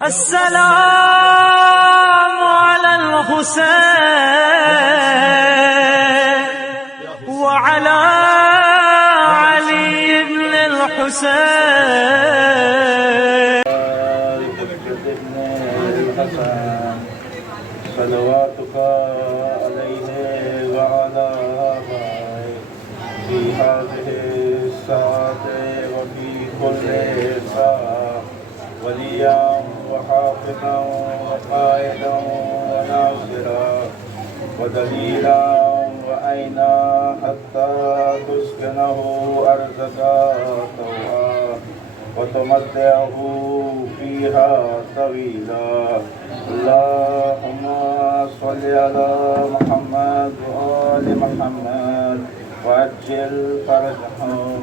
السلام على الحسين وعلى علي بن الحسين صلواتك عليه وعلى آبائه في هذه الساعة وفي كل ساعة وليا وحافظا وقائدا وناصرا ودليلا وعينا حتى تسكنه أرضك طوعا وتمتعه فيها طويلا. اللهم صل على محمد وآل محمد وعجل فرجهم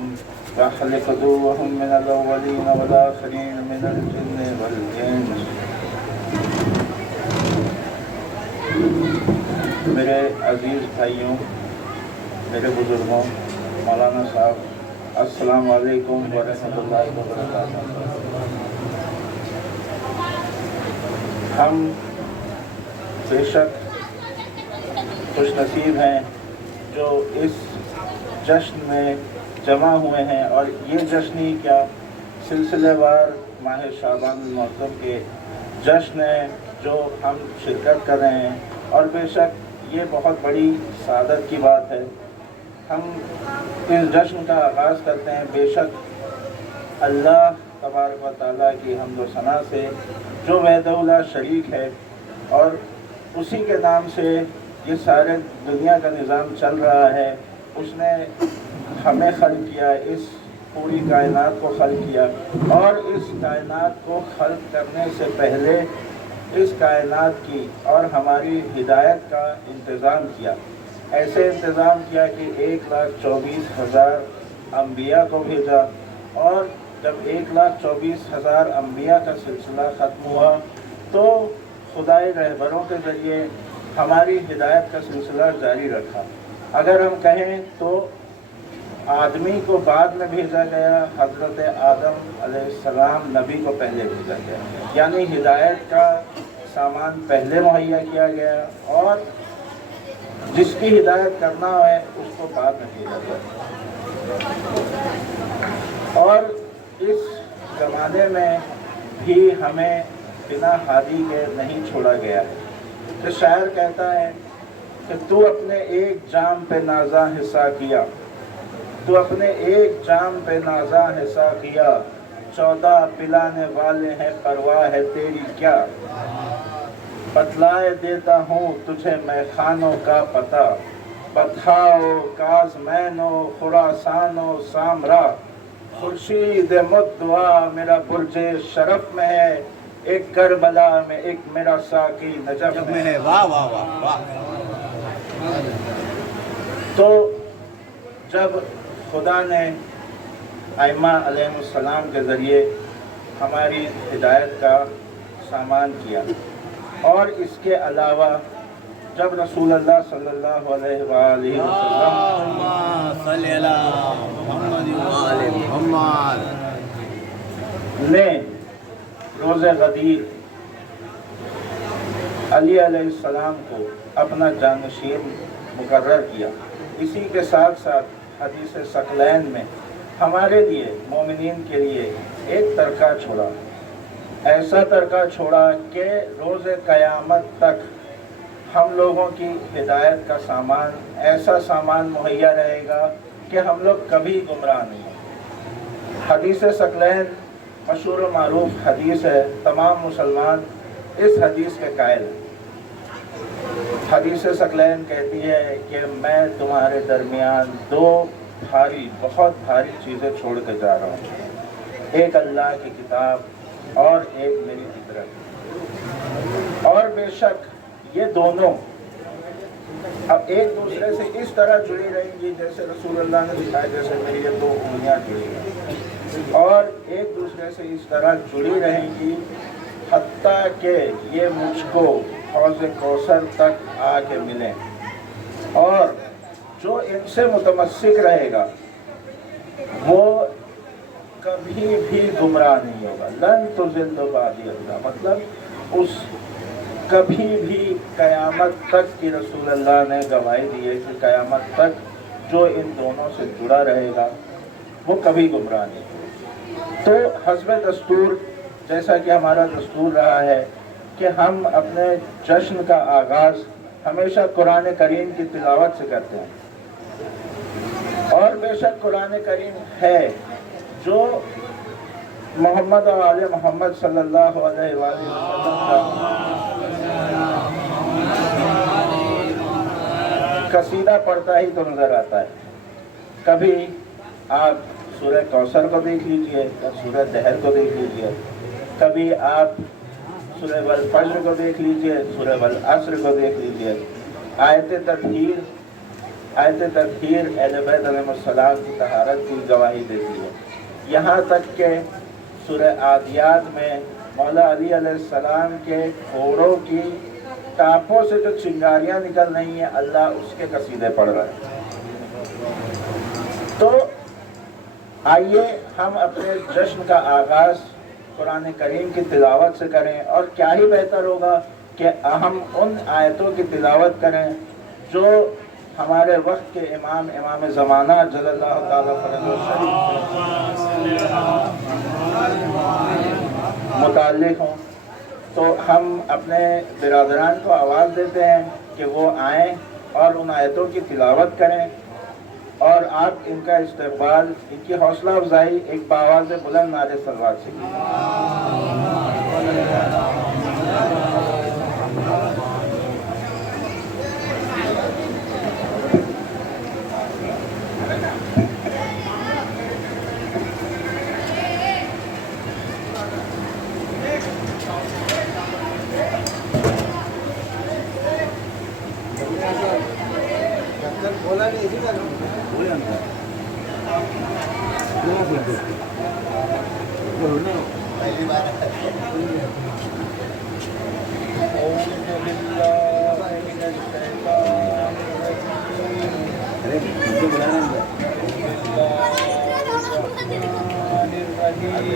واحلق قدورهم من الأولين والآخرين من الجن والإنس. میرے عزیز بھائیوں، میرے بزرگوں، مولانا صاحب، السلام علیکم ورحمۃ اللہ وبرکاتہ۔ ہم بے شک خوش نصیب ہیں جو اس جشن میں جمع ہوئے ہیں، اور یہ جشن ہی کیا، سلسلے وار ماہ شعبان المعظم کے جشن ہیں جو ہم شرکت کر رہے ہیں، اور بے شک یہ بہت بڑی سعادت کی بات ہے۔ ہم اس جشن کا آغاز کرتے ہیں بے شک اللہ تبارک و تعالیٰ کی حمد و ثنا سے، جو وحدہ لا شریک ہے، اور اسی کے نام سے یہ سارے دنیا کا نظام چل رہا ہے۔ اس نے ہمیں خلق کیا، اس پوری کائنات کو خلق کیا، اور اس کائنات کو خلق کرنے سے پہلے اس کائنات کی اور ہماری ہدایت کا انتظام کیا۔ ایسے انتظام کیا کہ 1,24,000 انبیاء کو بھیجا، اور جب 1,24,000 انبیاء کا سلسلہ ختم ہوا تو خدائے رہبروں کے ذریعے ہماری ہدایت کا سلسلہ جاری رکھا۔ اگر ہم کہیں تو آدمی کو بعد میں بھیجا گیا، حضرت آدم علیہ السلام نبی کو پہلے بھیجا گیا، یعنی ہدایت کا سامان پہلے مہیا کیا گیا، اور جس کی ہدایت کرنا ہے اس کو بعد میں بھیجا گیا۔ اور اس زمانے میں بھی ہمیں بنا ہادی کے نہیں چھوڑا گیا ہے۔ کہ شاعر کہتا ہے کہ تو اپنے ایک جام پہ نازاں حصہ کیا، تو اپنے ایک جام پہ نازاں حصہ کیا، 14 پلانے والے ہیں پرواہ ہے تیری کیا، بتلائے دیتا ہوں تجھے میں خانوں کا پتہ، بتھاؤ کازمین و خراسان و سامرا، خورشید مدعا میرا برج شرف میں ہے، ایک کربلا میں ایک میرا ساقی نجف میں ہے۔ واہ واہ واہ واہ۔ تو جب خدا نے ائمہ علیہ السلام کے ذریعے ہماری ہدایت کا سامان کیا، اور اس کے علاوہ جب رسول اللہ صلی اللہ علیہ وآلہ وسلم نے روز غدیر علی علیہ السلام کو اپنا جانشین مقرر کیا، اسی کے ساتھ ساتھ حدیث ثقلین میں ہمارے لیے مومنین کے لیے ایک ترکہ چھوڑا، ایسا ترکہ چھوڑا کہ روز قیامت تک ہم لوگوں کی ہدایت کا سامان، ایسا سامان مہیا رہے گا کہ ہم لوگ کبھی گمراہ نہیں ہوں۔ حدیث ثقلین مشہور و معروف حدیث ہے، تمام مسلمان اس حدیث کے قائل ہیں۔ حدیث ثقلین کہتی ہے کہ میں تمہارے درمیان دو بہت بھاری چیزیں چھوڑ کے جا رہا ہوں، ایک اللہ کی کتاب اور ایک میری فطرت، اور بے شک یہ دونوں اب ایک دوسرے سے اس طرح جڑی رہیں گی جیسے رسول اللہ نے دکھایا، جیسے میری یہ دو انگلیاں جڑی ہیں، اور ایک دوسرے سے اس طرح جڑی رہیں گی حتیٰ کہ یہ مجھ کو حوض کوثر تک آ کے ملیں، اور جو ان سے متمسک رہے گا وہ کبھی بھی گمراہ نہیں ہوگا. لن تضل بعدی ابدا، مطلب اس کبھی بھی قیامت تک کی رسول اللہ نے گواہی دی ہے کہ قیامت تک جو ان دونوں سے جڑا رہے گا وہ کبھی گمراہ نہیں ہوگا. تو حسب دستور جیسا کہ ہمارا دستور رہا ہے کہ ہم اپنے جشن کا آغاز ہمیشہ قرآن کریم کی تلاوت سے کرتے ہیں، اور بے شک قرآن کریم ہے جو محمد اور آل محمد صلی اللہ علیہ وآلہ وسلم کا قصیدہ پڑھتا ہی تو نظر آتا ہے. کبھی آپ سورہ کوثر کو دیکھ لیجئے یا سورہ دہر کو دیکھ لیجئے، کبھی آپ سورہ والفجر کو دیکھ لیجئے، سورہ والعصر کو دیکھ لیجئے. آیت تطہیر اہل بیت علیہ السلام کی طہارت کی گواہی دیتی ہے. یہاں تک کہ سورہ عادیات میں مولا علی علیہ السلام کے گھوڑوں کی ٹاپوں سے جو چنگاریاں نکل رہی ہیں، اللہ اس کے قصیدے پڑھ رہا ہے. تو آئیے ہم اپنے جشن کا آغاز قرآن کریم کی تلاوت سے کریں، اور کیا ہی بہتر ہوگا کہ ہم ان آیتوں کی تلاوت کریں جو ہمارے وقت کے امام زمانہ جل اللہ تعالیٰ فرج الشریف سے متعلق ہوں. تو ہم اپنے برادران کو آواز دیتے ہیں کہ وہ آئیں اور ان آیتوں کی تلاوت کریں، اور آپ ان کا استقبال، ان کی حوصلہ افزائی ایک باواز بلند نعرے صلوات سے کیجیے.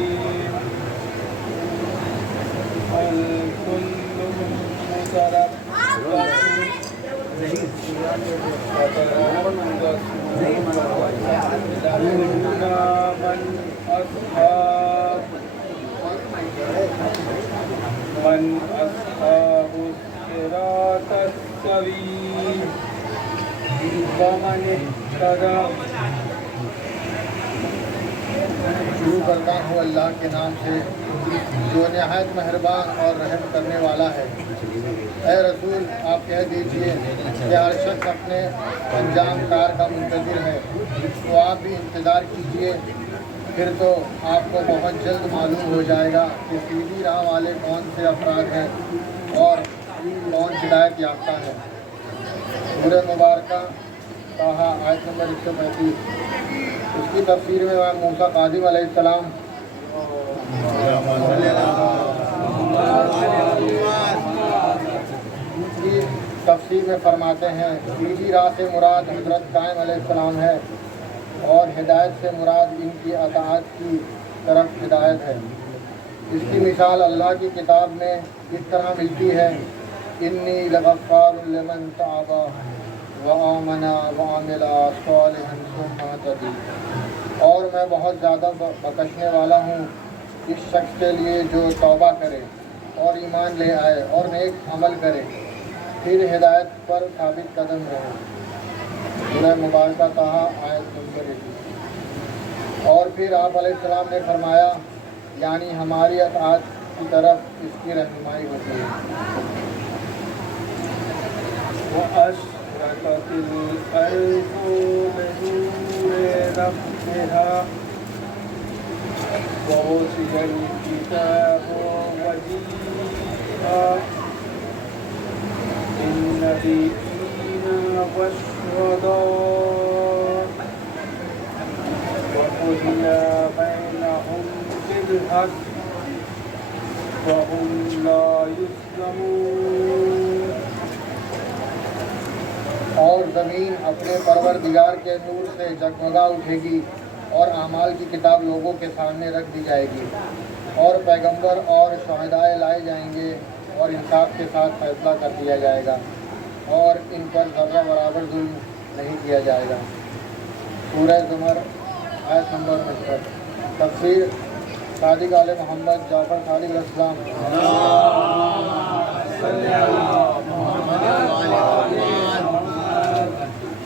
من أصحاب الصراط السوي ومن اهتدى. شروع کرتا ہوں اللہ کے نام سے جو نہایت مہربان اور رحم کرنے والا ہے. اے رسول آپ کہہ دیجئے کہ ہر شخص اپنے انجام کار کا منتظر ہے، تو آپ بھی انتظار کیجئے، پھر تو آپ کو بہت جلد معلوم ہو جائے گا کہ سیدھی راہ والے کون سے افراد ہیں اور کون ہدایت یافتہ ہے. سورہ مبارکہ طٰہٰ آیت نمبر 135. اس کی تفسیر میں امام موسیٰ کاظم علیہ السلام کی تفسیر میں فرماتے ہیں سیدھی راہ سے مراد حضرت قائم علیہ السلام ہے، اور ہدایت سے مراد ان کی اطاعت کی طرف ہدایت ہے. اس کی مثال اللہ کی کتاب میں اس طرح ملتی ہے: انی لغفار لمن تاب وآمن وعمل صالحا ثم اهتدى. اور میں بہت زیادہ بخشنے والا ہوں اس شخص کے لیے جو توبہ کرے اور ایمان لے آئے اور نیک عمل کرے، پھر ہدایت پر ثابت قدم رہے. سورہ مبارکہ طٰہٰ آیت نمبر 1. اور پھر آپ علیہ السلام نے فرمایا یعنی ہماری اطاعت کی طرف اس کی رہنمائی ہوتی ہے. وَأَشْرَقَتِ الْأَرْضُ بِنُورِ رَبِّهَا وَوُضِعَ الْكِتَابُ وَجِيءَ بِالنَّبِيِّينَ وَالشُّهَدَاءِ وَقُضِيَ بَيْنَهُم بِالْحَقِّ وَهُمْ لَا يُظْلَمُونَ. اور زمین اپنے پروردگار کے نور سے جگمگا اٹھے گی اور اعمال کی کتاب لوگوں کے سامنے رکھ دی جائے گی، اور پیغمبر اور شہدائے لائے جائیں گے، اور انصاف کے ساتھ فیصلہ کر دیا جائے گا، اور ان پر ذرہ برابر ظلم نہیں کیا جائے گا۔ سورہ زمر آیت نمبر 69۔ تفسیر صادق آل محمد جعفر صادق علیہ السلام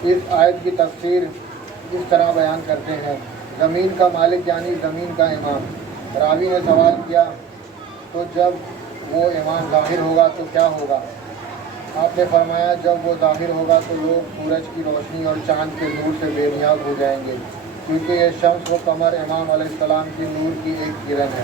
اس آیت کی تفسیر اس طرح بیان کرتے ہیں: زمین کا مالک یعنی زمین کا امام۔ راوی نے سوال کیا، تو جب وہ امام ظاہر ہوگا تو کیا ہوگا؟ آپ نے فرمایا، جب وہ ظاہر ہوگا تو لوگ سورج کی روشنی اور چاند کے نور سے بے نیاز ہو جائیں گے، کیونکہ یہ شمس و قمر امام علیہ السلام کی نور کی ایک کرن ہے۔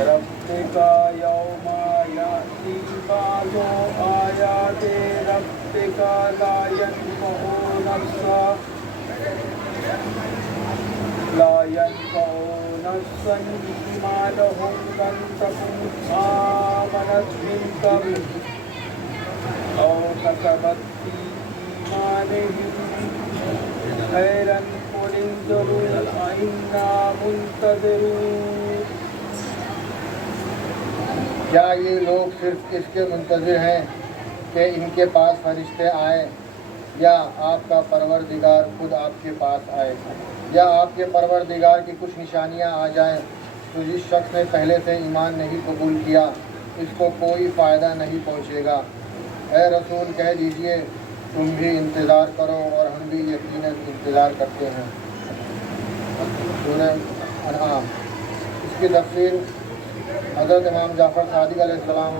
ربك يوم يأتي بعض آيات ربك لا ينفع نفسا إيمانهم لم تكن آمنت من قبل أو كسبت في إيمانهم خيرا قل انظروا إنا منتظرون۔ کیا یہ لوگ صرف اس کے منتظر ہیں کہ ان کے پاس فرشتے آئے، یا آپ کا پروردگار خود آپ کے پاس آئے، یا آپ کے پروردگار کی کچھ نشانیاں آ جائیں؟ تو جس شخص نے پہلے سے ایمان نہیں قبول کیا اس کو کوئی فائدہ نہیں پہنچے گا۔ اے رسول کہہ دیجئے، تم بھی انتظار کرو اور ہم بھی یقیناً انتظار کرتے ہیں۔ سورہ انعام۔ اس کی تفسیر حضرت امام جعفر صادق علیہ السلام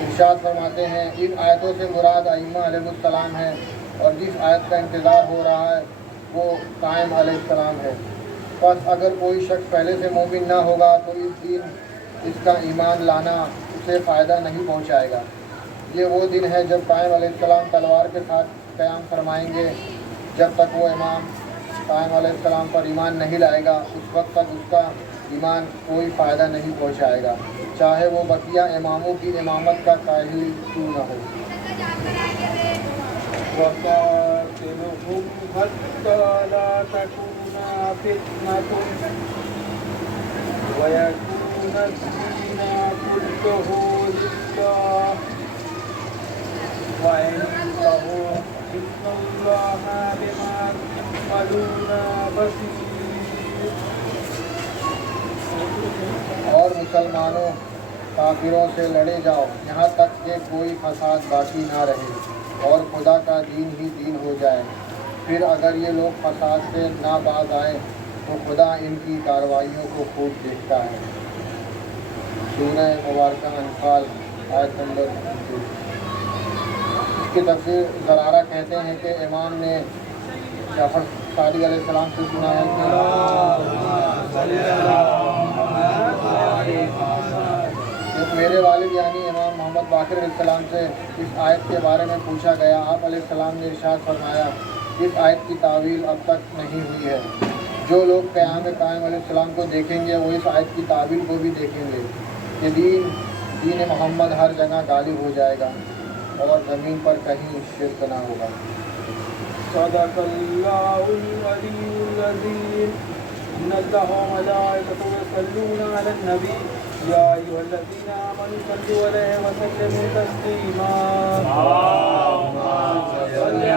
ارشاد فرماتے ہیں، ان آیتوں سے مراد ائمہ علیہ السلام ہے، اور جس آیت کا انتظار ہو رہا ہے وہ قائم علیہ السلام ہے۔ پس اگر کوئی شخص پہلے سے مومن نہ ہوگا تو اس کا ایمان لانا اسے فائدہ نہیں پہنچائے گا۔ یہ وہ دن ہے جب قائم علیہ السلام تلوار کے ساتھ قیام فرمائیں گے۔ جب تک وہ امام قائم علیہ السلام پر ایمان نہیں لائے گا اس وقت تک اس کا ایمان کوئی فائدہ نہیں پہنچائے گا، چاہے وہ بقیہ اماموں کی امامت کا قائل کیوں نہ ہو۔ وَقَاتِلُهُمْ حَتَّى لَا تَكُونَ فِتْنَةٌ وَيَكُونَ الدِّينُ كُلُّهُ لِلَّهِ وَيَنْتَهُوا إِنَّ اللَّهَ بِمَا يَعْمَلُونَ بَصِيرٌ۔ اور مسلمانوں کافروں سے لڑے جاؤ یہاں تک کہ کوئی فساد باقی نہ رہے اور خدا کا دین ہی دین ہو جائے۔ پھر اگر یہ لوگ فساد سے نہ باز آئے تو خدا ان کی کارروائیوں کو خوب دیکھتا ہے۔ سورہ مبارکہ انفال آیت نمبر 29۔ اس کی تفسیر زرارہ کہتے ہیں کہ امام نے جعفر صادق علیہ السلام سے سنا ہے کہ میرے والد یعنی امام محمد باقر علیہ السلام سے اس آیت کے بارے میں پوچھا گیا۔ آپ علیہ السلام نے ارشاد فرمایا، اس آیت کی تعویل اب تک نہیں ہوئی ہے۔ جو لوگ قیام قائم علیہ السلام کو دیکھیں گے وہ اس آیت کی تعویل کو بھی دیکھیں گے کہ دین محمد ہر جگہ غالب ہو جائے گا اور زمین پر کہیں شرک نہ ہوگا۔ صدق اللہ العلی العظیم۔ ان اللہ وملائکتہ یصلون علی النبی یا ایھا الذین آمنوا صلوا علیہ وسلموا تسلیما۔ اللهم صل علی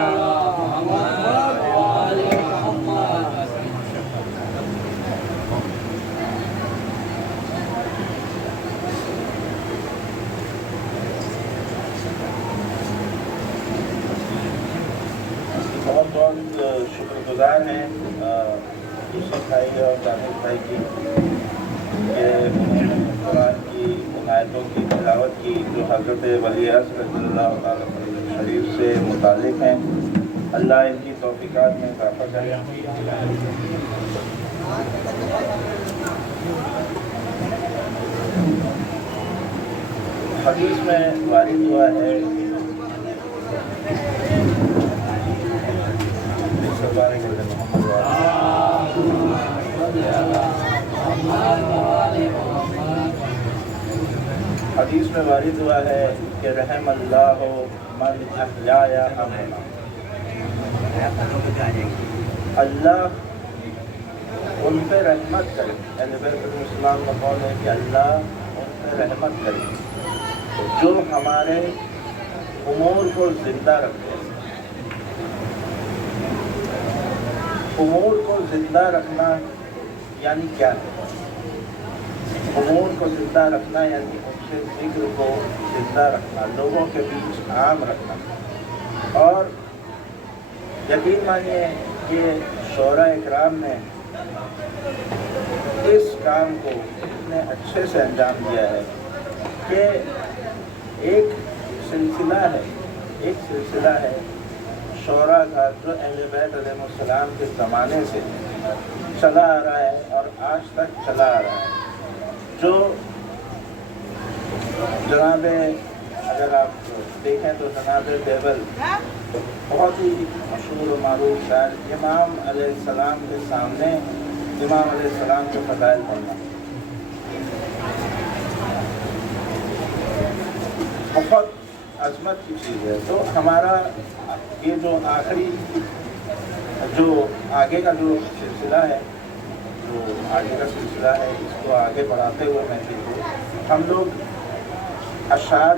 محمد وآل محمد۔ بہت بہت شکر گزار ہیں یوسف بھائی اور طاہر بھائی کی کہ انہوں نے قرآن کی ان آیتوں کی تلاوت کی جو حضرت ولی عصر رضی اللہ تعالیٰ شریف سے متعلق ہیں۔ اللہ ان کی توفیقات میں اضافہ کرے۔ حدیث میں وارد ہوا ہے حدیث میں وارد ہوا ہے کہ رحم اللہ من احیا امرنا، اللہ ان پہ رحمت کرے۔ اہل بیت الاسلام کا قول ہے کہ اللہ ان پہ رحمت کرے جو ہمارے امور کو زندہ رکھتے ہیں۔ امور کو زندہ رکھنا یعنی کیا ہے؟ امور کو زندہ رکھنا یعنی ان کے ذکر کو زندہ رکھنا، لوگوں کے بیچ عام رکھنا۔ اور یقین مانیے کہ شعراء اکرام نے اس کام کو اتنے اچھے سے انجام دیا ہے کہ ایک سلسلہ ہے شعراء کا جو اہل بیت علیہ السلام کے زمانے سے چلا آ رہا ہے اور آج تک چلا آ رہا ہے، جو جناب اگر آپ دیکھیں تو جناب بیبل بہت ہی مشہور و معروف شاعر، امام علیہ السلام کے سامنے امام علیہ السلام کے فضائل پڑھنا بہت عظمت کی چیز ہے۔ تو ہمارا یہ جو آخری جو آگے کا جو سلسلہ ہے اس کو آگے بڑھاتے ہوئے محفل کو ہم لوگ اشعار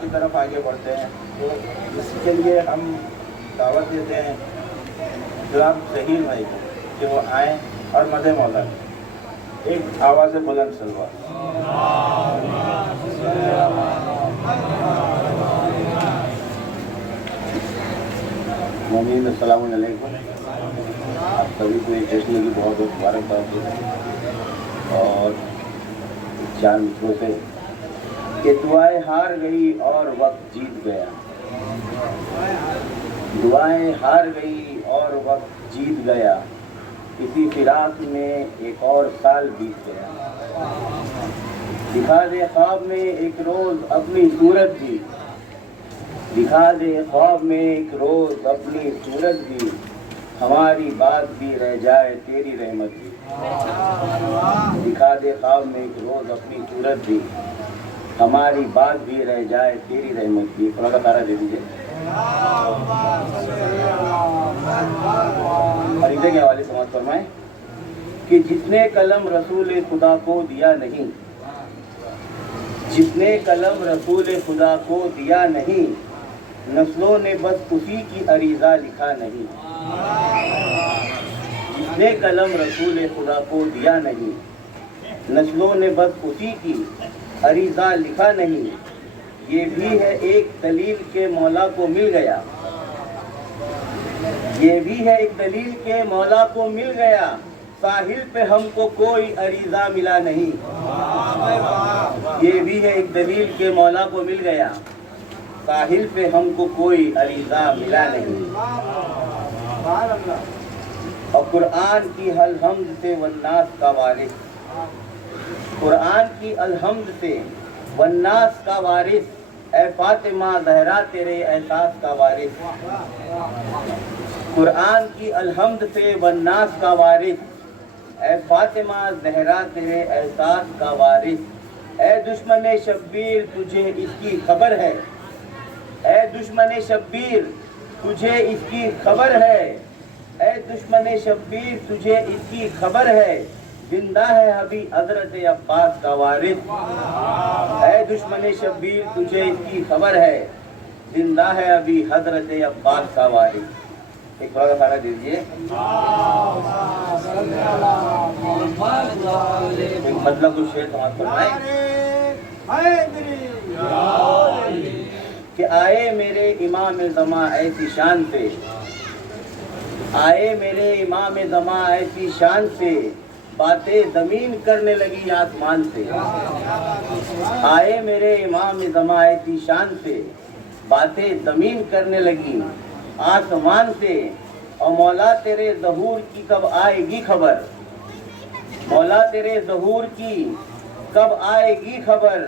کی طرف آگے بڑھتے ہیں۔ تو اس کے لیے ہم دعوت دیتے ہیں جناب ظہیر بھائی کو کہ وہ آئیں اور مدح مولا ایک آواز بلند سلوات۔ مومنین السلام علیکم، آپ سبھی کو اس جشن کی بہت بہت مبارکباد دیتے ہیں اور چار متروں سے کہ دعائیں ہار گئی اور وقت جیت گیا، دعائیں ہار گئی اور وقت جیت گیا، اسی فراق میں ایک اور سال بیت گیا، دکھا دے خواب میں ایک روز اپنی صورت بھی، دکھا دے خواب میں ایک روز اپنی صورت بھی، ہماری بات بھی رہ جائے تیری رحمت بھی، دکھا دے خواب میں ایک روز اپنی صورت بھی، ہماری بات بھی رہ جائے تیری رحمت بھی۔ تھوڑا سا تارا دے دیجیے۔ عقیدے کے حوالے سماعت فرمائیں کہ جس نے قلم رسول خدا کو دیا نہیں، جس نے قلم رسول خدا کو دیا نہیں، نسلوں نے بس اسی کی عریضہ لکھا نہیں، جس نے قلم رسول خدا کو دیا نہیں، نسلوں نے بس اسی کی عریضہ لکھا نہیں، یہ بھی ہے ایک دلیل کے مولا کو مل گیا، یہ بھی ہے ایک دلیل کے مولا کو مل گیا، ساحل پہ ہم کو کوئی عریضہ ملا نہیں، یہ بھی ہے ایک دلیل کے مولا کو مل گیا، ساحل پہ ہم کو کوئی عریضہ ملا نہیں۔ اور قرآن کی الحمد سے والناس کا وارث، قرآن کی الحمد سے والناس کا وارث، اے فاطمہ زہرا تیرے احساس کا وارث، قرآن کی الحمد سے والناس کا وارث، اے فاطمہ زہرا تیرے احساس کا وارث، اے دشمن شبیر تجھے اس کی خبر ہے، اے دشمن شبیر تجھے اس کی خبر ہے، اے دشمن شبیر تجھے اس کی خبر ہے، زندہ ہے ابھی حضرت عباس کا وارث، اے دشمن شبیر تجھے اس کی خبر ہے، زندہ ہے ابھی حضرت عباس کا وارث۔ ایک بار سارا دیجیے۔ مطلب کچھ شعر سماعت فرمائیں کہ آئے میرے امام زماں ایسی شان سے، آئے میرے امام زماں ایسی شان سے، باتیں زمین کرنے لگی آسمان سے، آئے میرے امام زماں ایسی شان سے، باتیں زمین کرنے لگی آسمان سے، اور مولا تیرے ظہور کی کب آئے گی خبر، مولا تیرے ظہور کی کب آئے گی خبر،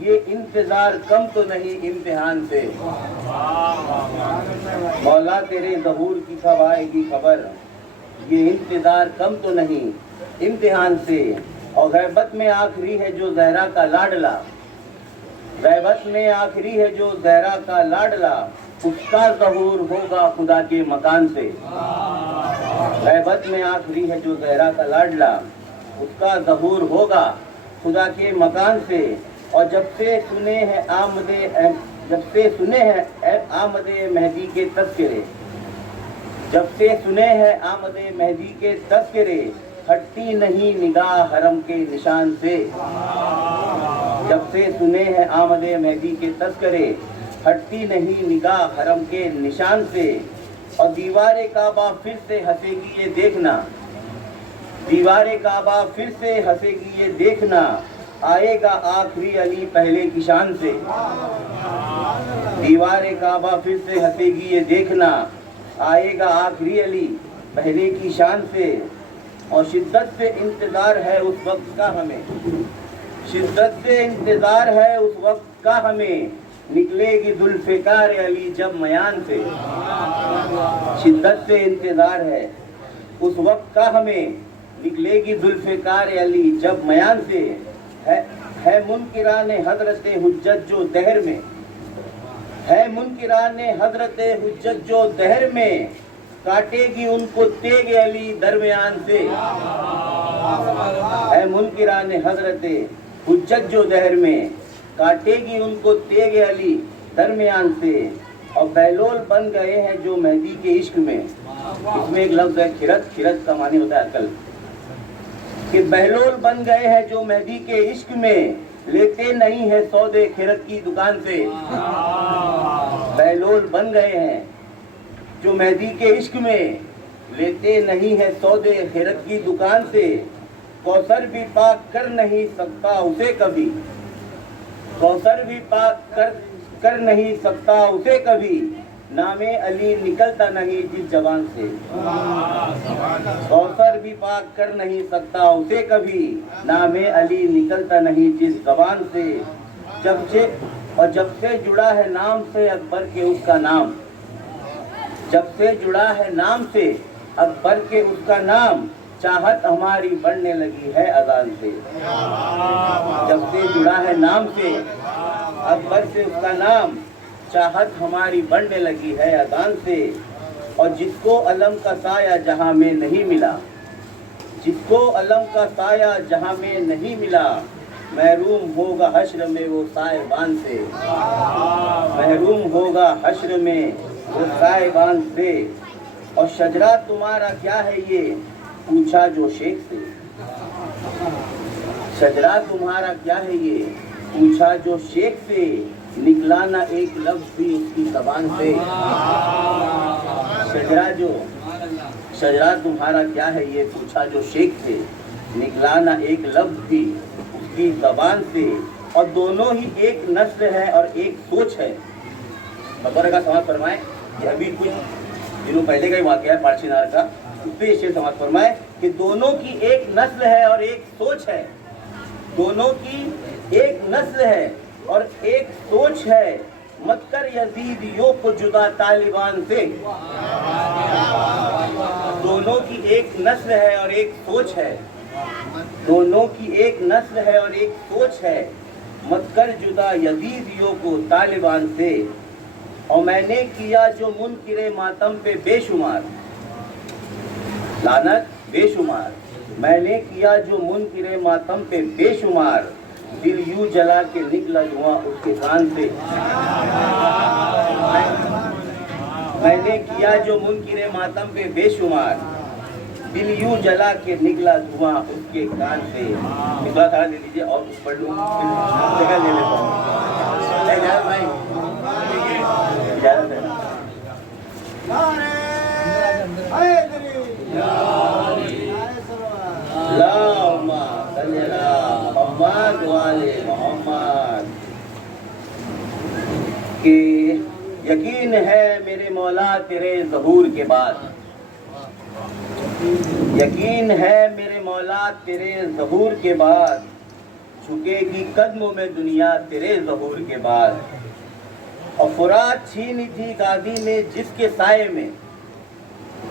یہ انتظار کم تو نہیں امتحان سے، مولا تیرے ظہور کی کب آئے گی خبر، یہ انتظار کم تو نہیں امتحان سے۔ اور غیبت میں آخری ہے جو زہرا کا لاڈلا، غیبت میں آخری ہے جو زہرا کا لاڈلا، اس کا ظہور ہوگا خدا کے مکان سے، غیبت میں آخری ہے جو زہرا کا لاڈلا، اس کا ظہور ہوگا خدا کے مکان سے۔ اور جب سے سنے ہیں آمد مہدی کے تذکرے، جب سے سنے ہیں آمد مہدی کے تذکرے، ہٹتی نہیں نگاہ حرم کے نشان سے، جب سے سنے ہیں آمد مہدی کے تذکرے، ہٹتی نہیں نگاہ حرم کے نشان سے۔ اور دیوار کعبہ پھر سے ہنسے گی یہ دیکھنا، دیوار کعبہ پھر سے ہنسے گی یہ دیکھنا، آئے گا آخری علی پہلے کی شان سے، دیوار کعبہ پھر سے ہنسے گی یہ دیکھنا، آئے گا آخری علی پہلے کی شان سے۔ اور شدت سے انتظار ہے اس وقت کا ہمیں، شدت سے انتظار ہے اس وقت کا ہمیں، نکلے گی ذوالفقار علی جب میان سے، شدت سے انتظار ہے اس وقت کا ہمیں، نکلے گی ذوالفقار علی جب میان سے۔ ہے منکران حضرت حجت جو دہر میں، ہے منکران حضرت حجت جو دہر میں، کاٹے گی ان کو تیغ علی درمیان سے، ہے منکران حضرت حجت جو دہر میں، کاٹے گی ان کو تیغ علی درمیان سے۔ اور بہلول بن گئے ہیں جو مہدی کے عشق میں، اس میں ایک لفظ ہے کھرت، کھرت کا معنی ہوتا ہے عقل، کہ بہلول بن گئے ہیں جو مہدی کے عشق میں، لیتے نہیں ہے سودے کھرت کی دکان سے، بہلول بن گئے ہیں جو مہدی کے عشق میں، لیتے نہیں ہے سودے کھرت کی دکان سے۔ کوثر بھی پاک کر نہیں سکتا اسے کبھی، کوثر بھی پاک کر نہیں سکتا اسے کبھی، نام علی نکلتا نہیں جس زبان سے، کوثر بھی پاک کر نہیں سکتا اسے کبھی، نام علی نکلتا نہیں جس زبان سے۔ جب سے جڑا ہے نام سے اکبر کے اس کا نام، جب سے جڑا ہے نام سے اکبر کے اس کا نام، چاہت ہماری بڑھنے لگی ہے اذان سے، جب سے جڑا ہے نام سے اکبر سے اس کا نام، چاہت ہماری بڑھنے لگی ہے اذان سے۔ اور جس کو علم کا سایہ جہاں میں نہیں ملا، جس کو علم کا سایہ جہاں میں نہیں ملا، محروم ہوگا حشر میں وہ صاحبان سے، محروم ہوگا حشر میں وہ صاحبان سے۔ اور شجرہ تمہارا کیا ہے یہ پوچھا جو شیخ سے، شجرہ تمہارا کیا ہے یہ پوچھا جو شیخ سے، نکلا نہ ایک لفظ بھی اس کی زبان سے، شجرہ تمہارا کیا ہے یہ پوچھا جو شیخ سے، نکلا نہ ایک لفظ بھی اس کی زبان سے۔ اور دونوں ہی ایک نسل ہے اور ایک سوچ ہے، مقبرہ کا سماعت فرمائے کہ ابھی کچھ دنوں پہلے کا ہی واقعہ ہے پارچی نار کا، اس پہ یہ شعر سماعت فرمائے کہ دونوں کی ایک نسل ہے اور ایک سوچ ہے، دونوں کی ایک نسل ہے اور ایک سوچ ہے، مت کر یزیدیوں کو جدا طالبان سے، دونوں کی ایک نسل ہے اور ایک سوچ ہے، دونوں کی ایک نسل ہے اور ایک سوچ ہے، مت کر جدا یزیدیوں کو طالبان سے۔ اور میں نے کیا جو منکر ماتم پہ بے شمار لعنت بے شمار، میں نے کیا جو منکر ماتم پہ بے شمار، دل یوں جلا کے نکلا دھواں اس کے کان سے، میں نے کیا جو منکر ماتم پہ بے شمار، دل یوں جلا کے نکلا دھواں اس کے کان سے۔ ایک بات لے لیجیے اور کچھ پڑھ لوں، جگہ لے لیتا ہوں، اجازت بھائی، اجازت ہے نا؟ اللہم صلی علی محمد وآل محمد۔ کہ یقین ہے میرے مولا تیرے ظہور کے بعد، یقین ہے میرے مولا تیرے ظہور کے بعد جھکے گی قدموں میں دنیا تیرے ظہور کے بعد. اور فرات چھینی تھی غازی نے جس کے سائے میں،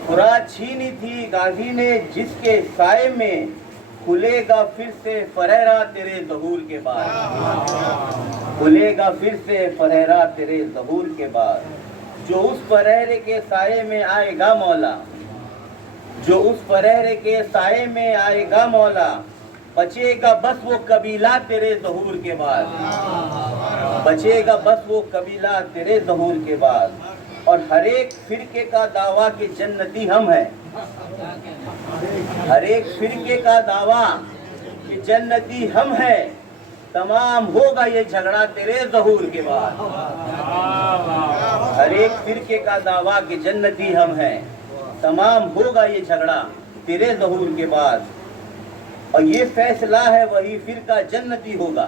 فرات چھینی تھی غازی نے جس کے سائے میں، کھلے گا پھر سے فریرا تیرے ظہور کے بعد، کھلے گا پھر سے فریرا تیرے ظہور کے بعد. جو اس فریرے کے سائے میں آئے گا مولا، جو اس فریرے کے سائے میں آئے گا مولا، بچے گا بس وہ قبیلہ تیرے ظہور کے بعد، بچے گا بس وہ قبیلہ تیرے ظہور کے بعد. اور ہر ایک فرقے کا دعویٰ کہ جنتی ہم ہیں، ہر ایک فرقے کا دعویٰ کہ جنتی ہم ہیں، تمام ہوگا یہ جھگڑا تیرے ظہور کے بعد. ہر ایک فرقے کا دعویٰ کہ جنتی ہم ہیں، تمام ہوگا یہ جھگڑا تیرے ظہور کے بعد. اور یہ فیصلہ ہے وہی فرقہ جنتی ہوگا،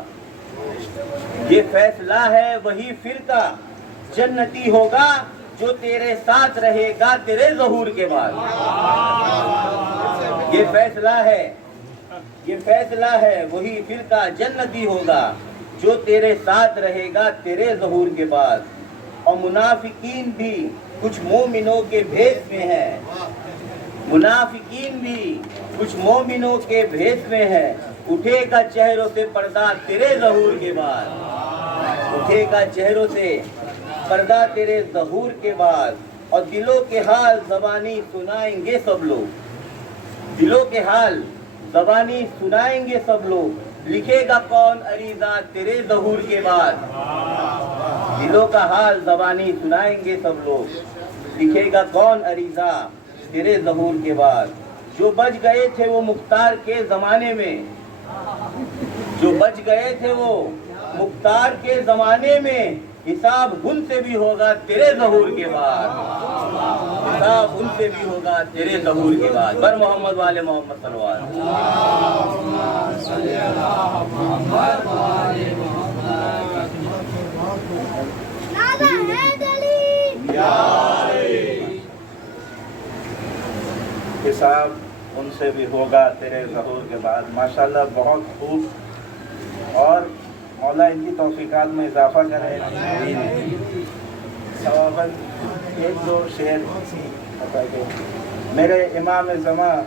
یہ فیصلہ ہے وہی فرقہ جنتی ہوگا جو تیرے ساتھ رہے گا تیرے ظہور کے بعد. یہ فیصلہ ہے، یہ فیصلہ ہے وہی فرقہ جنتی ہوگا جو تیرے ساتھ رہے گا تیرے ظہور کے بعد. اور منافقین بھی کچھ مومنوں کے بھیس میں ہیں، منافقین بھی کچھ مومنوں کے بھیس میں ہیں. اٹھے گا چہروں سے پردہ تیرے ظہور کے بعد، اٹھے گا چہروں سے پردہ تیرے ظہور کے بعد. اور دلوں کے حال زبانی سنائیں گے سب لوگ، دلوں کے حال زبانی سنائیں گے سب لوگ. لکھے گا کون عریضہ تیرے ظہور کے بعد، دلوں کا حال زبانی سنائیں گے سب لوگ. لکھے گا کون عریضہ تیرے ظہور کے بعد. جو بچ گئے تھے وہ مختار کے زمانے میں، جو بچ گئے تھے وہ مختار کے زمانے میں، حساب ان سے بھی ہوگا تیرے ظہور کے بعد، حساب ان سے بھی ہوگا تیرے ظہور کے بعد. بر محمد والے محمد صلی اللہ علیہ حساب ان سے بھی ہوگا تیرے ظہور کے بعد. ماشاءاللہ بہت خوب، اور مولا ان کی توفیقات میں اضافہ کرے. ثواباً ایک دو شعر بتا کے. میرے امام زمان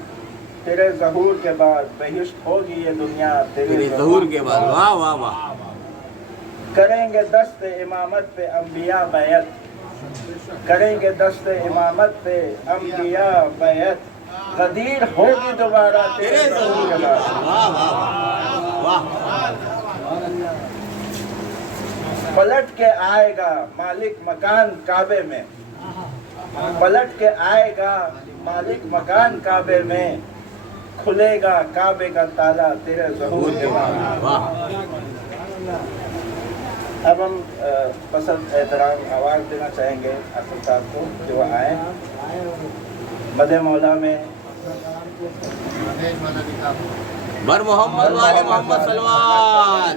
تیرے ظہور کے بعد بہشت ہوگی یہ دنیا تیرے ظہور کے بعد. واہ واہ واہ. کریں گے دست امامت پہ انبیاء بیعت، کریں گے دست امامت پہ انبیاء بیعت. غدیر ہوگی دوبارہ تیرے ظہور کے بعد. پلٹ کے آئے گا مالک مکان کعبے میں، پلٹ کے آئے گا مالک مکان کعبے میں، کھلے گا کعبے کا تالا تیرے ظہور کے بعد. اب ہم پسند احترام آواز دینا چاہیں گے اسد صاحب کو کہ وہ آئیں. مد مولا میں بر محمد والے محمد صلوات.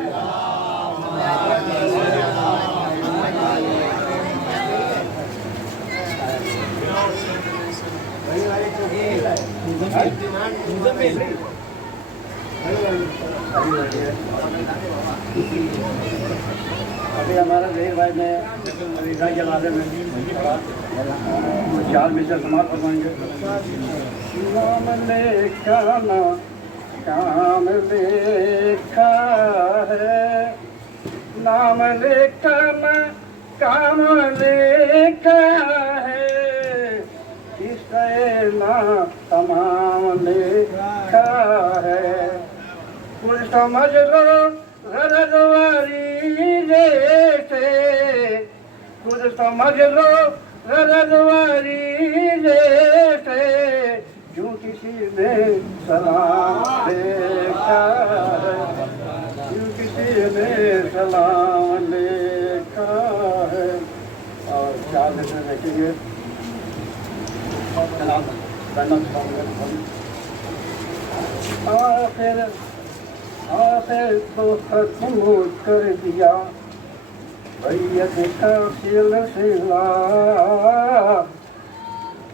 ابھی ہمارا ظہیر بھائی نے عقیدہ جنازے میں چار میٹر سماعت فرمائیں گے. نام لکھا نا کام لکھا ہے، نام لکھا نا کام لکھا ہے، اس نا تمام لکھا ہے. کل سمجھ لو غرض واری جیسے، کل سمجھ لو غرض واری جیسے، جو کسی نے سلام لکھا ہے، جو کسی نے سلام لکھا ہے. اور چار لیٹر دیکھیں گے آخر تو ختم کر دیا بیعت کا سلسلہ،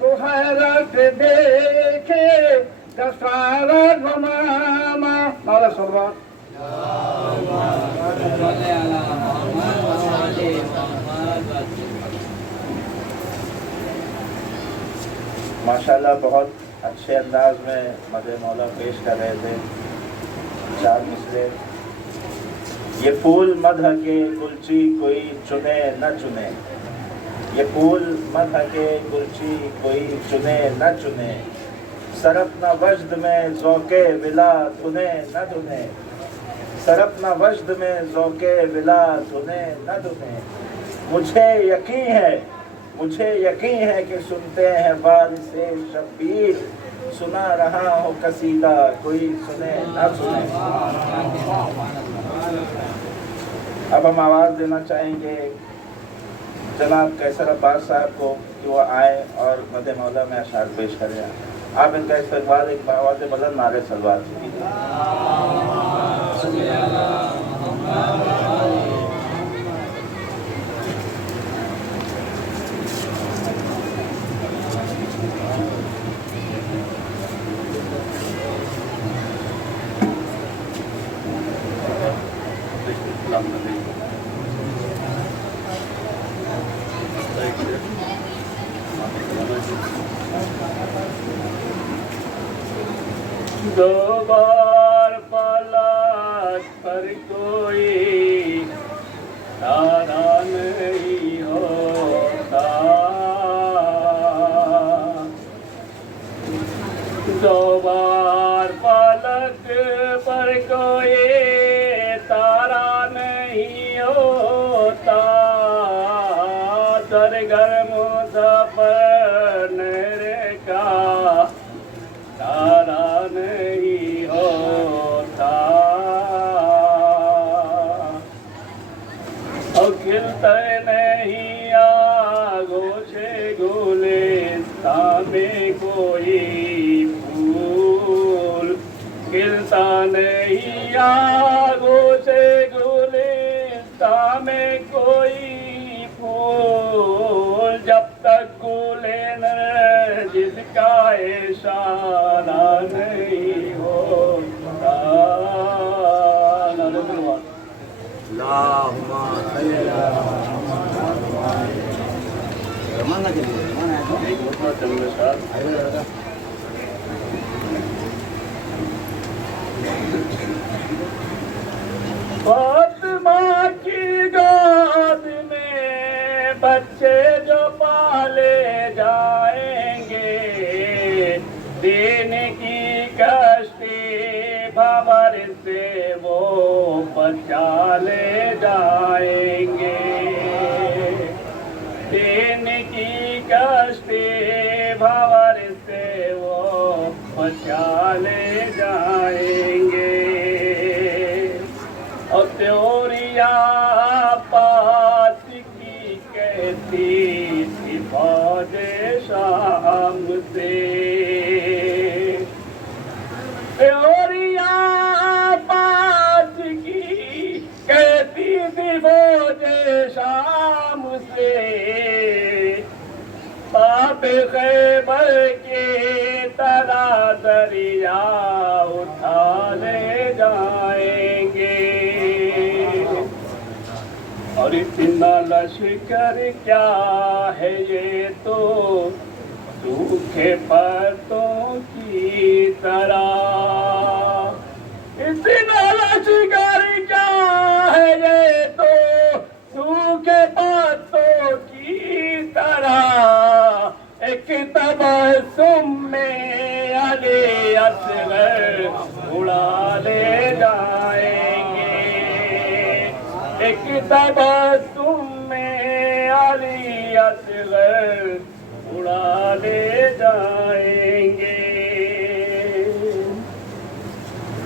تو حیرت دیکھے دسارا زمانہ نعرہ صلوات ماشاءاللہ بہت اچھے انداز میں مدح مولا پیش کر رہے تھے. 4 مصرے. یہ پھول مدح کے گلچی کوئی چنے نہ چنے، یہ پھول مدح کے گلچی کوئی چنے نہ چنے، سرپ نہ وجد میں ذوق ولا دھنے نہ دھنے، سرپ نہ وجد میں ذوق ولا دھنے نہ دھنے. مجھے یقین ہے کہ سنتے ہیں وارث شبیر، سنا رہا ہوں قصیدہ کوئی سنے نہ سنے. اب ہم آواز دینا چاہیں گے جناب قیصر عباس صاحب کو کہ وہ آئیں اور مدح مولا میں اشعار پیش کریں. آپ ان کا استقبال ایک آواز بلند نعرہ صلوات سے کیجیے. دو بار پلک پر کوئی تارا نہیں ہوتا، دو بار پلک پر کوئی تارا نہیں ہوتا، سرگرم سفر میرے کا تارا نہیں ہوتا، اور کھلتے نہیں آگوش گلستان میں کوئی پھول، کھلتا نہیں آگوش گلستان میں کوئی پھول، جب تک گلے جس کا اشارہ نہیں ہوتا. فاطمہ کی گود میں بچے جو پالے جائیں گے، دین کی کشتی بھنور سے وہ بچا لے جائیں گے، دین کی کشتی بھنور سے وہ بچا لے جائیں گے. اور تیوریا پاس کی کہتی تھی فوج شام سے، تیوریا پاس کی کہتی تھی فوج شام سے، پاپ خیبر کے طرح دریا اٹھا لے جائیں گے. اور اتنا لشکر کیا ہے یہ تو سوکھے پتوں کی طرح، اتنا لشکر کیا ہے یہ تو سوکھے پتوں کی طرح، ایک تبسم میں علی اصغر اڑا لے جائیں گے، ایک تبسم میں علی اصغر اڑا لے جائیں گے.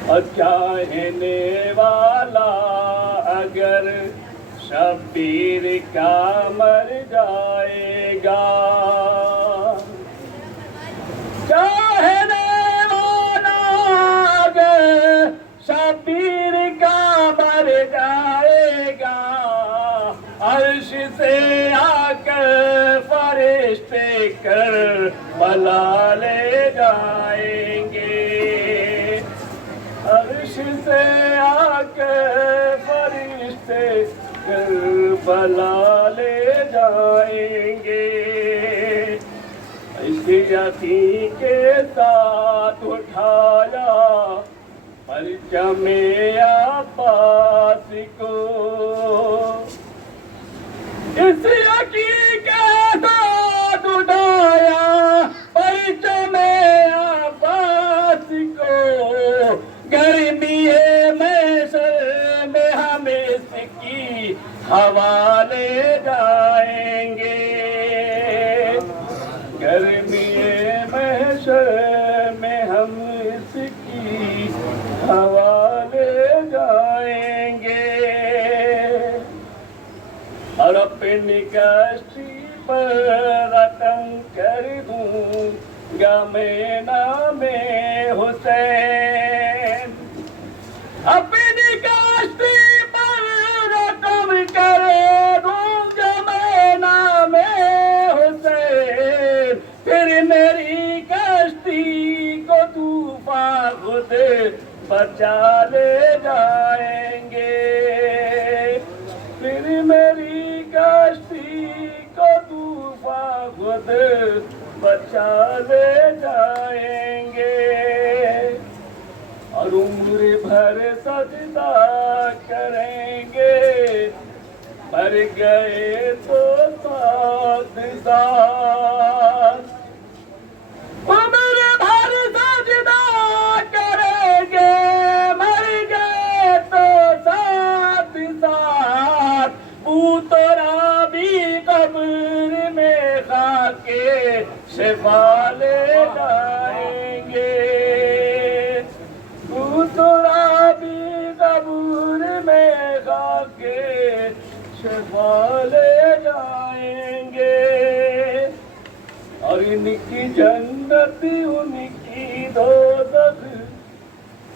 اور چاہنے والا اگر شبیر کا مر جائے گا، چاہنے والا اگر شبیر کا مر جائے گا، عرش سے آ کر فرشتے کر بلا لے جائیں گے، عرش سے آ کے فرشتے کربلا لے جائیں گے، اس یقین کے ساتھ اٹھایا پرچم عباس کو، اس یقین کے ساتھ اٹھایا پرچم عباس کو، گرمی محشر میں ہم اس کی ہوا لے جائیں گے، گرمی محشر میں ہم اس کی ہوا لے جائیں گے، اور اپنی کشتی پر رقم کر دوں گا میں نام حسین، اپنی کشتی پر رقم کر دوں گا میں نام حسین، پھر میری کشتی کو طوفان خود بچا لے جائیں گے، پھر میری کشتی کو طوفان خود بچا لے جائیں گے، اور عمر بھر سجدہ کریں گے، مر گئے تو ساتھ ساتھ، عمر بھر سجدہ کریں گے، مر گئے تو ساتھ ساتھ، پوترا بھی قبر میں خاک شفا لے جائیں گے، پوترا بھی قبر میں خاک شفا لے جائیں گے، اور ان کی جنت ان کی دوزخ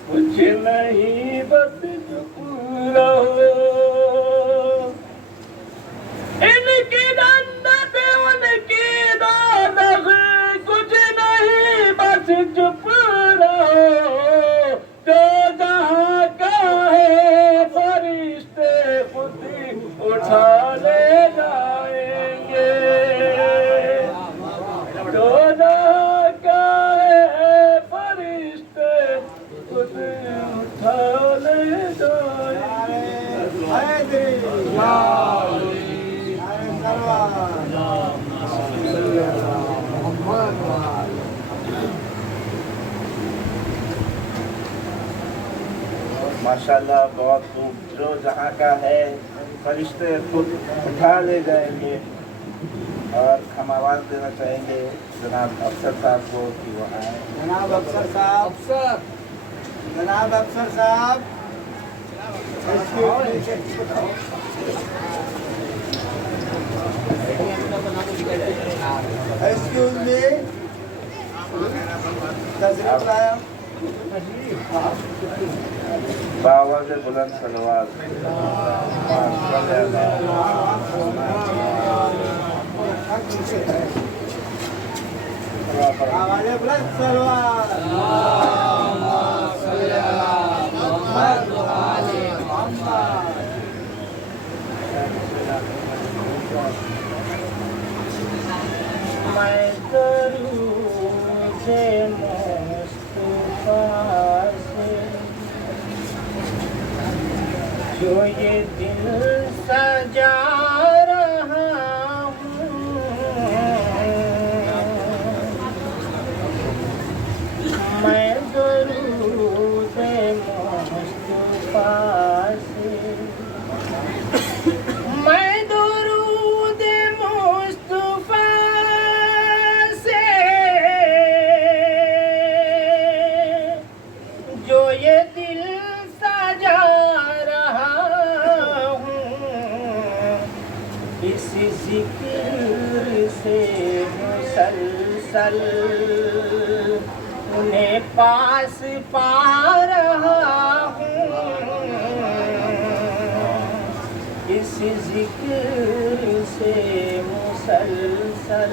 کچھ نہیں بس چپ رہو، ان کی جنت ان کی دوزخ کچھ نہیں بس چپ رہو، جو جہاں کا ہے فرشتے خود اٹھا لے جائیں گے، جو جہاں کا ہے فرشتے خود اٹھا لے جائیں گے۔ ماشاءاللہ بہت خوب، جو جہاں کا ہے فرشتے خود اٹھا لے جائیں گے، اور ہم آواز دینا چاہیں گے جناب افسر صاحب کو کہ وہ آئیں۔ جناب افسر صاحب، جناب افسر صاحب، ایکسکیوز می، تشریف لایا، بآواز بلند صلوات۔ آواز بلند صلوات۔ میں درود مصطفیٰ سے جو یہ دل سجا رہا ہوں، میں درود مصطفیٰ سے، میں درود مصطفیٰ سے جو یہ دل سجا رہا ہوں، اس ذکر سے مسلسل انہیں پاس پا رہا ہوں، اس ذکر سے مسلسل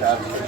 400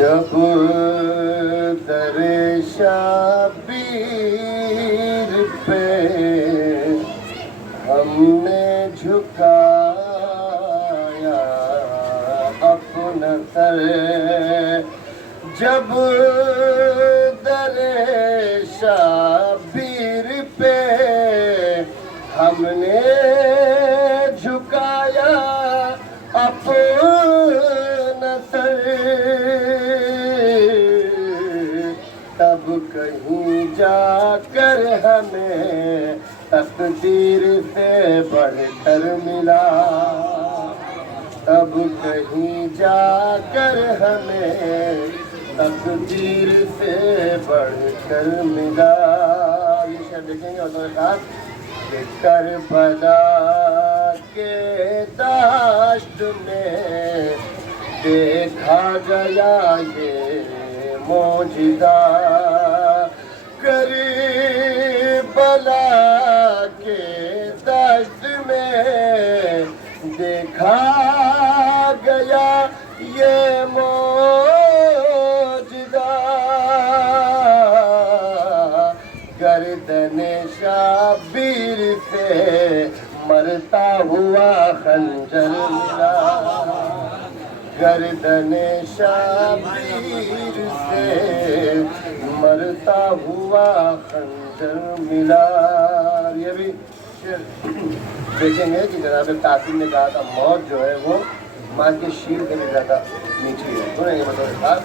جب در شبیر پہ ہم نے جھکایا اپنا سر، جب در شبیر پہ ہم نے جھکایا اپنا سر، تب کہیں جا کر ہمیں تقدیر سے بڑھ کر ملا، تب کہیں جا کر ہمیں تقدیر سے بڑھ کر ملا۔ یہ شعر دیکھیں گے اور ساتھ کہ کربلا کے دشت میں دیکھا گیا یہ معجزہ، کربلا کے دشت میں دیکھا گیا یہ معجزہ، گردن شبیر سے مرتا ہوا خنجر ملا، گردن شبیر سے مرتا ہوا خنجر ملا۔ یہ بھی دیکھیں گے کہ جناب تاثیر نے کہا تھا موت جو ہے وہ ماں کے شیر سے بھی زیادہ میٹھی ہے۔ سنیں گے بطور خاص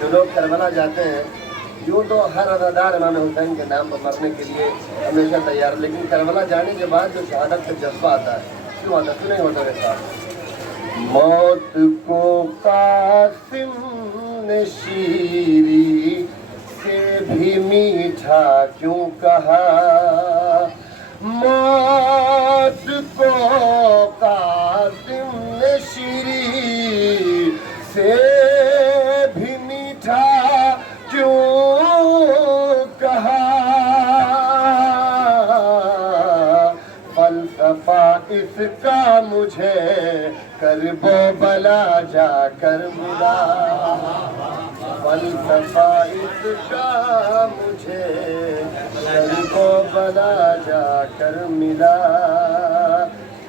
جو لوگ کربلا جاتے ہیں، یوں تو ہر عزادار امام حسین کے نام پر مرنے کے لیے ہمیشہ تیار، لیکن کربلا جانے کے بعد جو شہادت کا جذبہ آتا ہے کیوں آتا ہے؟ سنیں گے بطور خاص۔ موت کو قاسم نے شیری سے بھی میٹھا کیوں کہا، موت کو قاسم نے شیری سے بھی میٹھا کیوں کہا، فلسفہ اس کا مجھے کرب و بلا جا کر ملا، فلسفہ اس کا مجھے کرب و بلا جا کر ملا،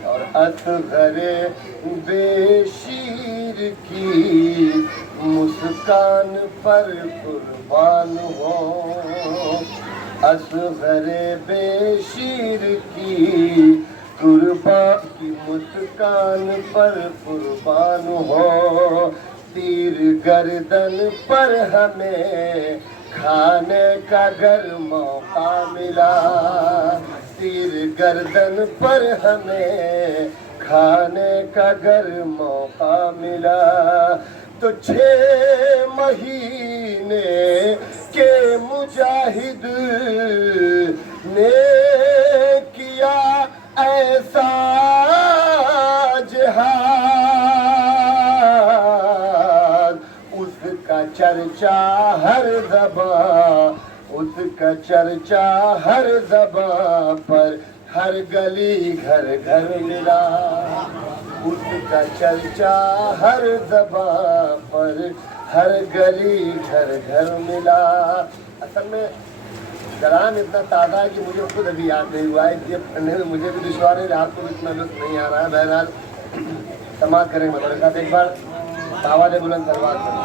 اور اصغر بے شیر کی مسکان پر قربان ہو، اصغر بے شیر کی مسکان پر قربان ہو، تیر گردن پر ہمیں کھانے کا گر موقع ملا، تیر گردن پر ہمیں کھانے کا گر موقع ملا، تو 6 مہینے کے مجاہد نے کیا ایسا جہاد، اس کا چرچا ہر زباں، اس کا چرچا ہر زباں پر ہر گلی گھر گھر ملا، اس کا چرچا ہر زباں پر ہر گلی گھر گھر ملا۔ اصل میں کلام اتنا تازہ ہے کہ مجھے خود ابھی یاد نہیں ہوا ہے کہ یہ پڑھنے میں مجھے بھی دشوار ہے، آپ کو بھی اتنا لطف نہیں آ رہا ہے۔ بہرحال سماعت کریں گے مطلب صاحب ایک بار آواز بلند سلوات کریں۔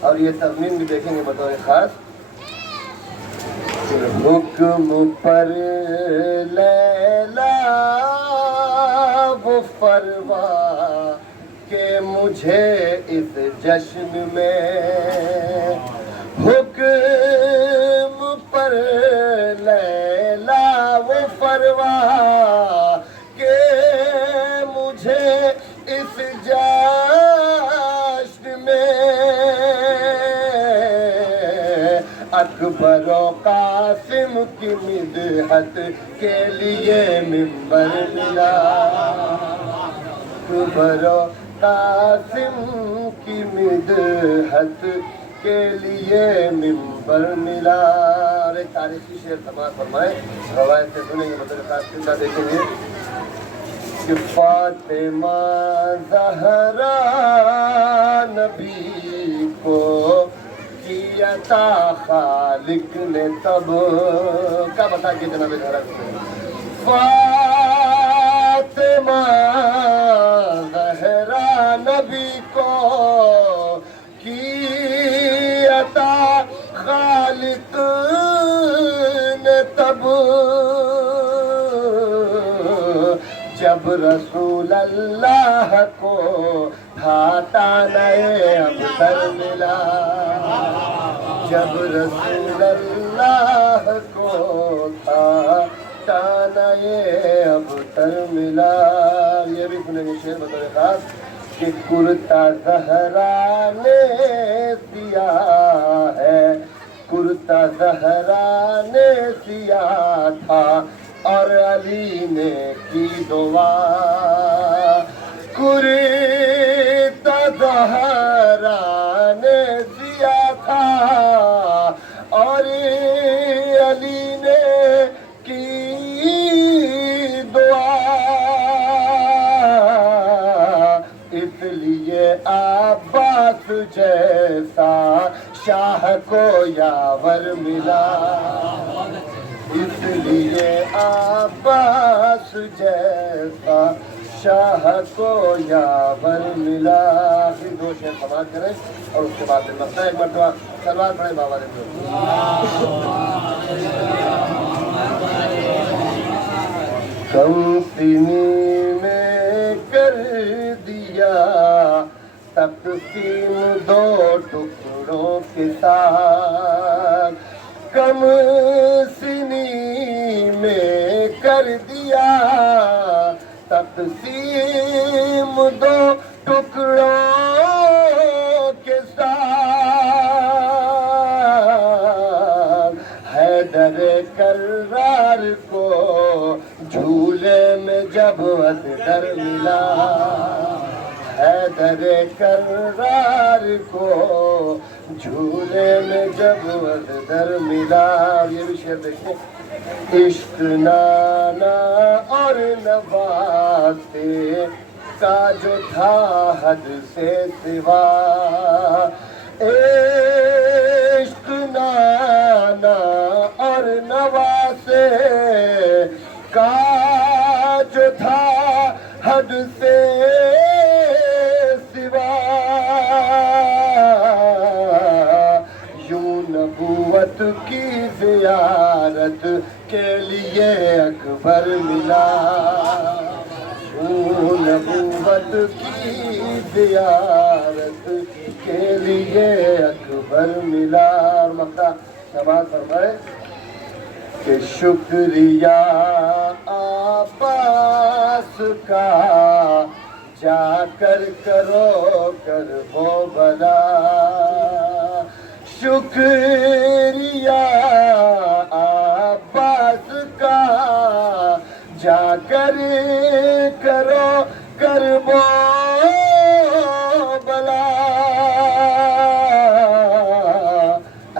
اور یہ تضمین بھی دیکھیں گے بطور خاص، حکم پر لیلا وہ فرما کہ مجھے اس جشن میں، حکم پر لیلا وہ فرما کہ مجھے اس جشن میں، اکبر و قاسم کی مدحت کے لیے منبر ملا، اکبر و قاسم کی مدحت کے لیے منبر ملا. اور ایک تاریخی شعر سماعت فرمائے, روایت سے سنیں گے, مطلب خاص قصہ دیکھیں گے کہ فاطمہ زہرا نبی کو کی عطا خالق نے تب کا بتا کے جناب حضرت فاطمہ زہرا نبی کو کی عطا خالق نے تب جب رسول اللہ کو تھا نئے ابتر ملا. جب رسول اللہ کو تھا نئے ابتر ملا. یہ بھی سنیں گے شعر بطور خاص کہ کرتا زہرا نے سیاہ ہے, کرتا زہرا نے سیاہ تھا اور علی نے کی دعا. کرتا زہرا نے سیاہ تھا اور علی نے کی دعا. اس لیے عباس جیسا شاہ کو یاور ملا. اس لیے عباس جیسا شاہ کو یاور ملا. پھر دو شعر سماعت کریں اور اس کے بعد لگتا ہے ایک مرتبہ سلوار پڑھے بابا نے. کم سینی میں کر دیا تقسیم دو ٹکڑوں کے ساتھ. کم سینی میں کر دیا تقسیم دو ٹکڑوں کے ساتھ. حیدر کرار کو جھولے میں جب اصغر ملا. حیدر کرار کو جھولے میں جب اصغر ملا. یہ بھی شعر دیکھیں. عشق نانا اور نواسے کا جو تھا حد سے سوا. عشق نانا اور نواسے کا جو تھا حد سے سوا. یوں نبوت کی زیارت کے لیے اکبر ملا. یوں نبوت کی زیارت کے لیے اکبر ملا. اور مقطع سماعت فرمائے کہ شکریہ عباس کا جا کر کرو کر وہ بلا. شکریہ عباس کا جا کر کرو کر وہ بلا.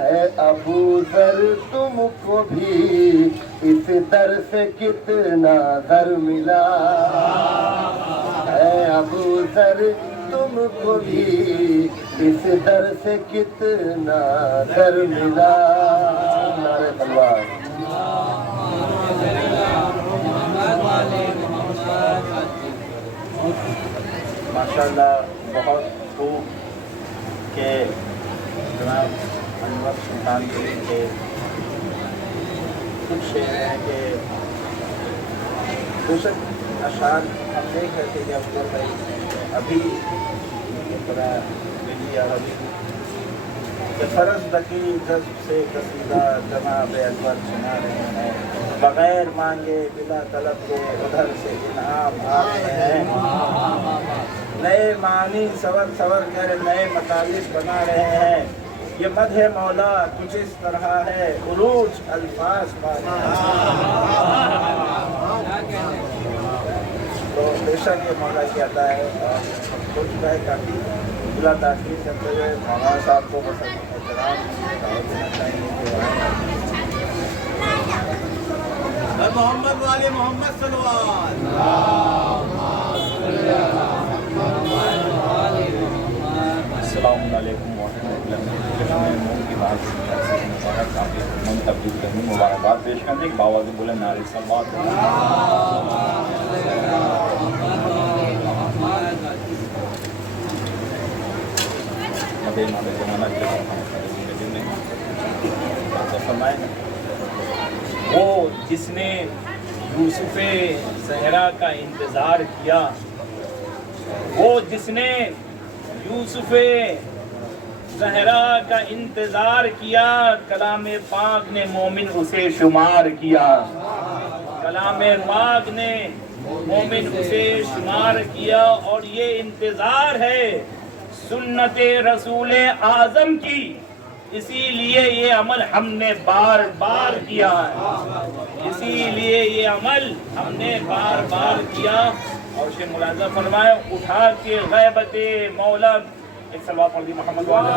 اے ابو ذر تم کو بھی اس در سے کتنا در ملا. اے ابو ذر تم کو بھی اس در سے کتنا در ملا. نعرہ تلوار. ماشاءاللہ بہت خوب کہ جناب انور سلطان پوری کے کچھ شعر ہیں کہ دوسرے اشعار ہم دیکھ رہے تھے کہ افضل بھائی ابھی کہ فرض دکی جذب سے قصیدہ جناب انور سنا رہے ہیں. بغیر مانگے بلا طلب کے ادھر سے انعام آ رہے ہیں. نئے معنی سور سور کر نئے مطالب بنا رہے ہیں. یہ مدح مولا کچھ اس طرح ہے عروج الفاظ پا رہے ہیں. تو بے شک یہ مولا کی عطا ہے اور ہو چکا ہے کافی. بلا تاخیر کرتے ہوئے مولانا صاحب کو بس احترام دعوت دینا چاہیں گے کہ محمد والے محمد صلوات. السلام علیکم ورحمۃ اللہ. کی بات تبدیل کرنی مبارکباد پیش کرنے کے باوجود بولے نعرہ صلوات. وہ جس نے یوسف زہرا کا انتظار کیا، وہ جس نے یوسف زہرا کا انتظار کیا، کلام پاک نے مومن اسے شمار کیا. کلام پاک نے مومن اسے شمار کیا، اور یہ انتظار ہے سنت رسول اعظم کی. اسی لیے یہ عمل ہم نے بار بار کیا ہے، اسی لیے یہ عمل ہم نے بار بار کیا. اور شیخ ملاحظہ فرمائے اٹھا کے غیبت مولا ایک صلوات پڑھ دی محمد والا.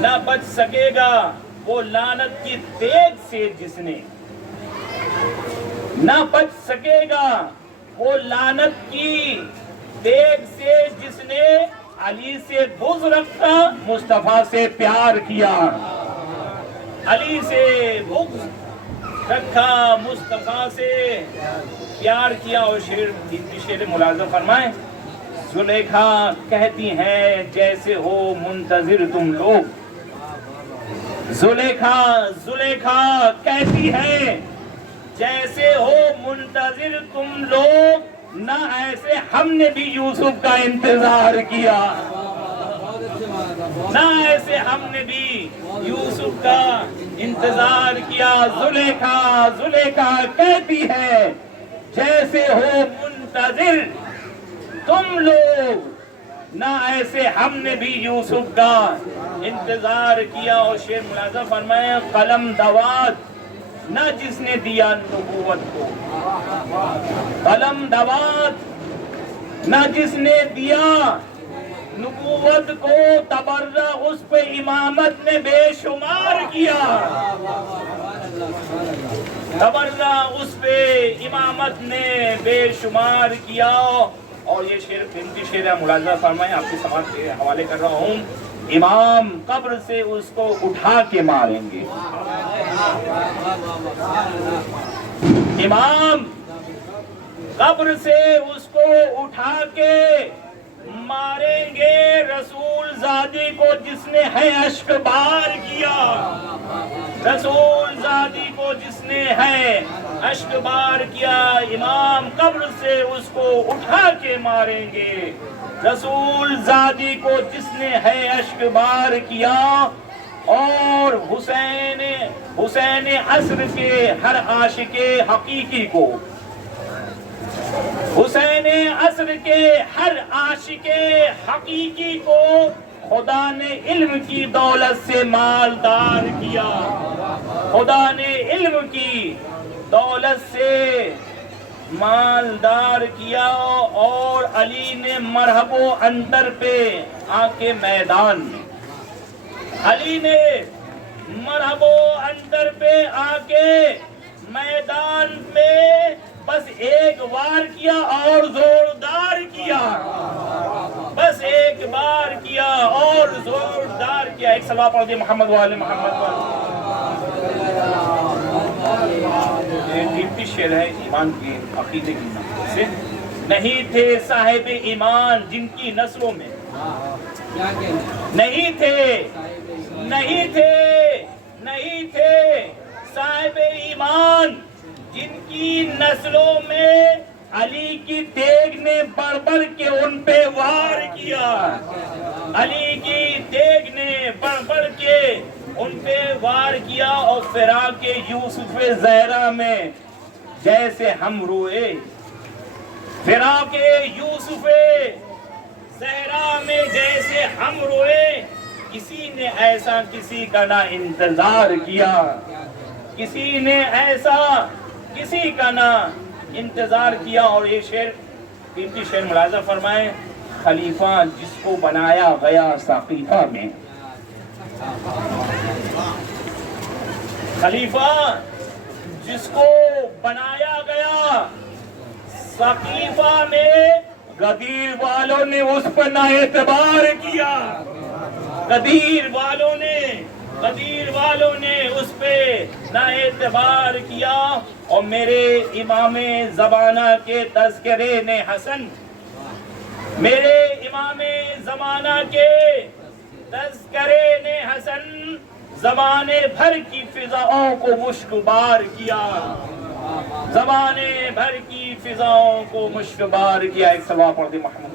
نہ بچ سکے گا وہ لعنت کی تیغ سے جس نے، نہ بچ سکے گا وہ لعنت کی تیغ سے جس نے علی سے بغض رکھا مصطفیٰ سے پیار کیا. علی سے بغض رکھا مصطفیٰ سے پیار کیا. اور شعر ملاحظہ فرمائیں زلیخا کہتی ہیں جیسے ہو منتظر تم لوگ. زلیخا کہتی ہے جیسے ہو منتظر تم لوگ، نہ ایسے ہم نے بھی یوسف کا انتظار کیا، نہ ایسے ہم نے بھی یوسف کا انتظار کیا. زلیخا کہتی ہے جیسے ہو منتظر تم لوگ، نہ ایسے ہم نے بھی یوسف کا انتظار کیا. اور شعر ملاحظہ فرمائے قلم دوات نہ جس نے دیا نبوت کو، قلم دوات نہ جس نے دیا نبوت کو، تبرہ اس پہ امامت نے بے شمار کیا. تبرہ اس پہ امامت نے بے شمار کیا. اور یہ شعر قیمتی شعر ہے، ملاحظہ فرمائیں آپ کی سماعت کے حوالے کر رہا ہوں. امام قبر سے اس کو اٹھا کے ماریں گے، امام قبر سے اس کو اٹھا کے ماریں گے. رسول زادی کو جس نے ہے اشک بار کیا، رسول زادی کو جس نے ہے اشک بار کیا، امام قبر سے اس کو اٹھا کے ماریں گے. رسول زادی کو جس نے ہے اشک بار کیا. اور حسین عصر کے ہر عاشق حقیقی کو، حسین عصر کے ہر عاشق حقیقی کو خدا نے علم کی دولت سے مالدار کیا. خدا نے علم کی دولت سے مالدار کیا. اور علی نے مرحب و اندر پہ آ کے میدان میں، علی نے مرحب و اندر پہ آ کے میدان میں بس ایک بار کیا اور زوردار کیا، بس ایک بار کیا اور زوردار کیا. ایک صلوات پڑھ دیں محمد والے محمد والے. یہ قیمتی شعر ہے ایمان کے عقیدے کی نسل سے. نہیں تھے صاحب ایمان جن کی نسلوں میں، نہیں تھے صاحب ایمان جن کی نسلوں میں علی کی تیغ نے بڑھ بڑھ کے ان پہ وار کیا. علی کی تیغ نے بڑھ بڑھ کے ان پہ وار کیا. اور فراق یوسف زہرا میں جیسے ہم روئے، فراق یوسف زہرا میں جیسے ہم روئے، کسی نے ایسا کسی کا نہ انتظار کیا، کسی نے ایسا کسی کا نہ انتظار کیا. اور یہ شعر قیمتی شعر ملاحظہ فرمائیں، خلیفہ جس کو بنایا گیا سقیفہ میں، خلیفہ جس کو بنایا گیا سقیفہ میں، غدیر والوں نے اس پر نہ اعتبار کیا، غدیر والوں نے اس پہ نہ اعتبار کیا، اور میرے امام زمانہ کے تذکرے نے حسن، میرے امام زمانہ کے تذکرے نے حسن زمانے بھر کی فضاؤں کو مشکبار کیا، زمانے بھر کی فضاؤں کو مشکبار کیا۔ ایک صلوات پڑھ دیں محمد۔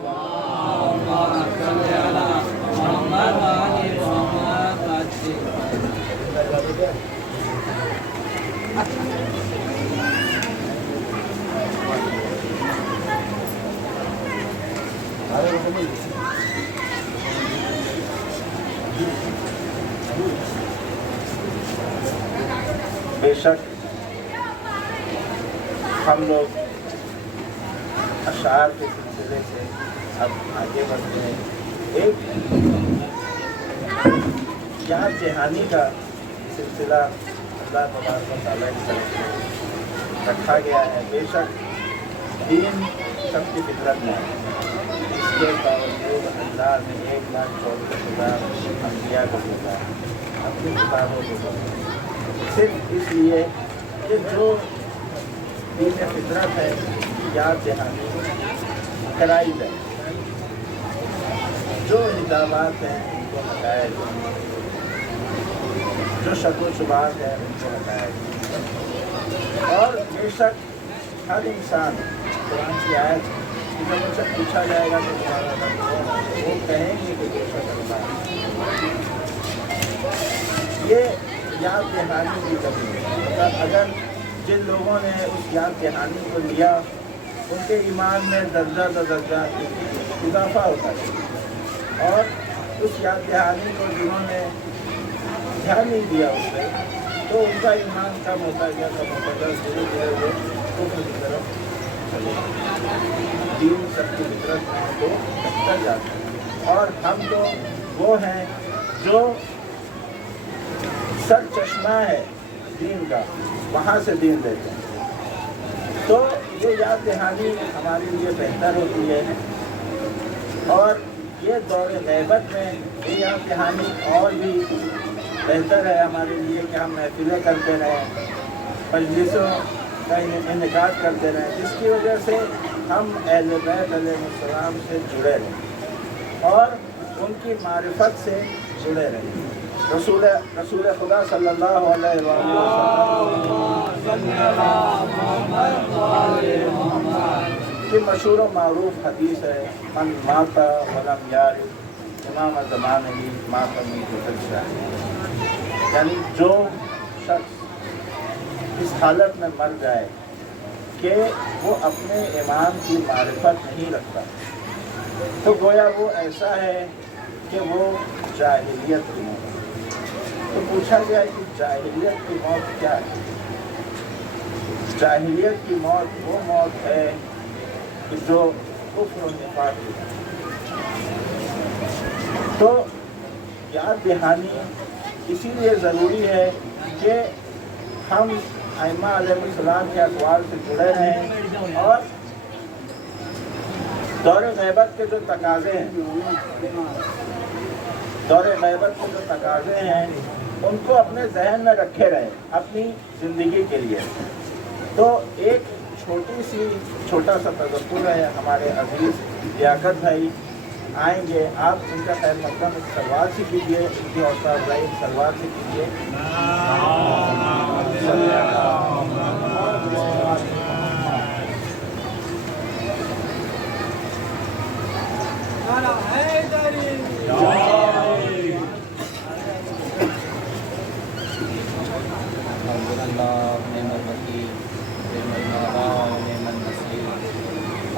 بے شک ہم لوگ اشعار کے سلسلے سے اب آگے بڑھتے ہیں۔ ایک یاد دہانی کا سلسلہ اللہ تبارک و تعالیٰ کی طرف سے رکھا گیا ہے۔ بے شک دین سب کی فطرت میں ہے، اس کے باوجود اللہ نے 1,34,000 انبیاء کو بھیجا اپنی کتابوں کو، صرف اس لیے کہ جو دین فطرت ہے یاد دہانی کرائی جائے، جو حجابات ہیں ان کو ہٹایا جائے، جو شک و شبہات ہیں ان کو ہٹایا جائے۔ اور بے شک ہر انسان قرآن کی آیت کہ جب ان سے پوچھا جائے گا تو وہ کہیں گے کہ بے شک اللہ۔ یہ یاد دہانی کی کمی ہے، اگر جن لوگوں نے اس یاد دہانی کو لیا ان کے ایمان میں درجہ درجہ اضافہ ہوتا ہے، اور اس یاد دہانی کو جنہوں نے دھیان نہیں دیا اس پہ تو ان کا ایمان کم ہوتا گیا دھیرے دھیرے وہ کفر کی طرف چلے گئے، دین سب کی فطرت کو ٹکر جاتا ہے۔ اور ہم تو وہ ہیں جو سر چشمہ ہے دین کا، وہاں سے دین دیتے ہیں، تو یہ یاد دہانی ہمارے لیے بہتر ہوتی ہے۔ اور یہ دور غیبت میں یہ یاد دہانی اور بھی بہتر ہے ہمارے لیے کہ ہم محفلیں کرتے رہیں، مجلسوں کا انعقاد کرتے رہیں، جس کی وجہ سے ہم اہل بیت علیہ السلام سے جڑے رہیں اور ان کی معرفت سے جڑے رہیں۔ رسول خدا صلی اللہ علیہ وسلم کی مشہور و معروف حدیث ہے، من مات ولم یعرف امام زمانہ مات من قتل شاہ، یعنی جو شخص اس حالت میں مر جائے کہ وہ اپنے امام کی معرفت نہیں رکھتا تو گویا وہ ایسا ہے کہ وہ جاہلیت کی موت۔ تو پوچھا گیا کہ جاہلیت کی موت کیا ہے؟ جاہلیت کی موت وہ موت ہے کہ جو کفر و نفاق کی ہے۔ تو یاد دہانی اسی لیے ضروری ہے کہ ہم ائمہ علیہ السلام کے اقوال سے جڑے رہیں اور دور غیبت کے جو تقاضے ہیں ان کو اپنے ذہن میں رکھے رہیں اپنی زندگی کے لیے۔ تو ایک چھوٹا سا تذکر ہے، ہمارے عزیز لیاقت بھائی آئیں گے، آپ ان کا خیر مقدم سلوات سے کیجیے، ان کی حوصلہ افزائی سلوات سے کیجیے۔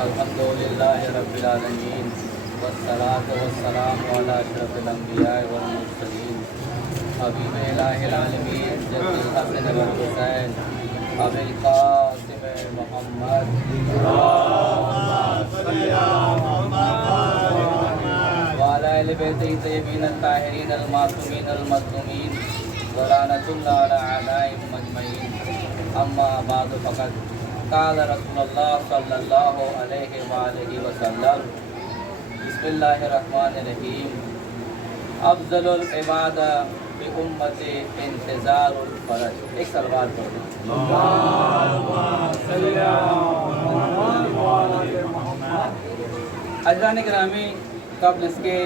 الحمدللہ رب العالمین والصلاة والسلام علی اشرف الانبیاء والمرسلین حبیب الہ العالمین جد الحسن والحسین ابی القاسم محمد وعلى آل بیتہ الطیبین الطاہرین المعصومین المظلومین ولعنۃ اللہ علی اعدائهم اجمعین. اما بعد فقد قال رسول اللہ صلی اللہ علیہ وآلہ وسلم بسم اللہ الرحمن الرحیم افضل العبادہ بامت انتظار الفرج. ایک صلوات پڑھ دیں. عزیزان گرامی، قبل اس کے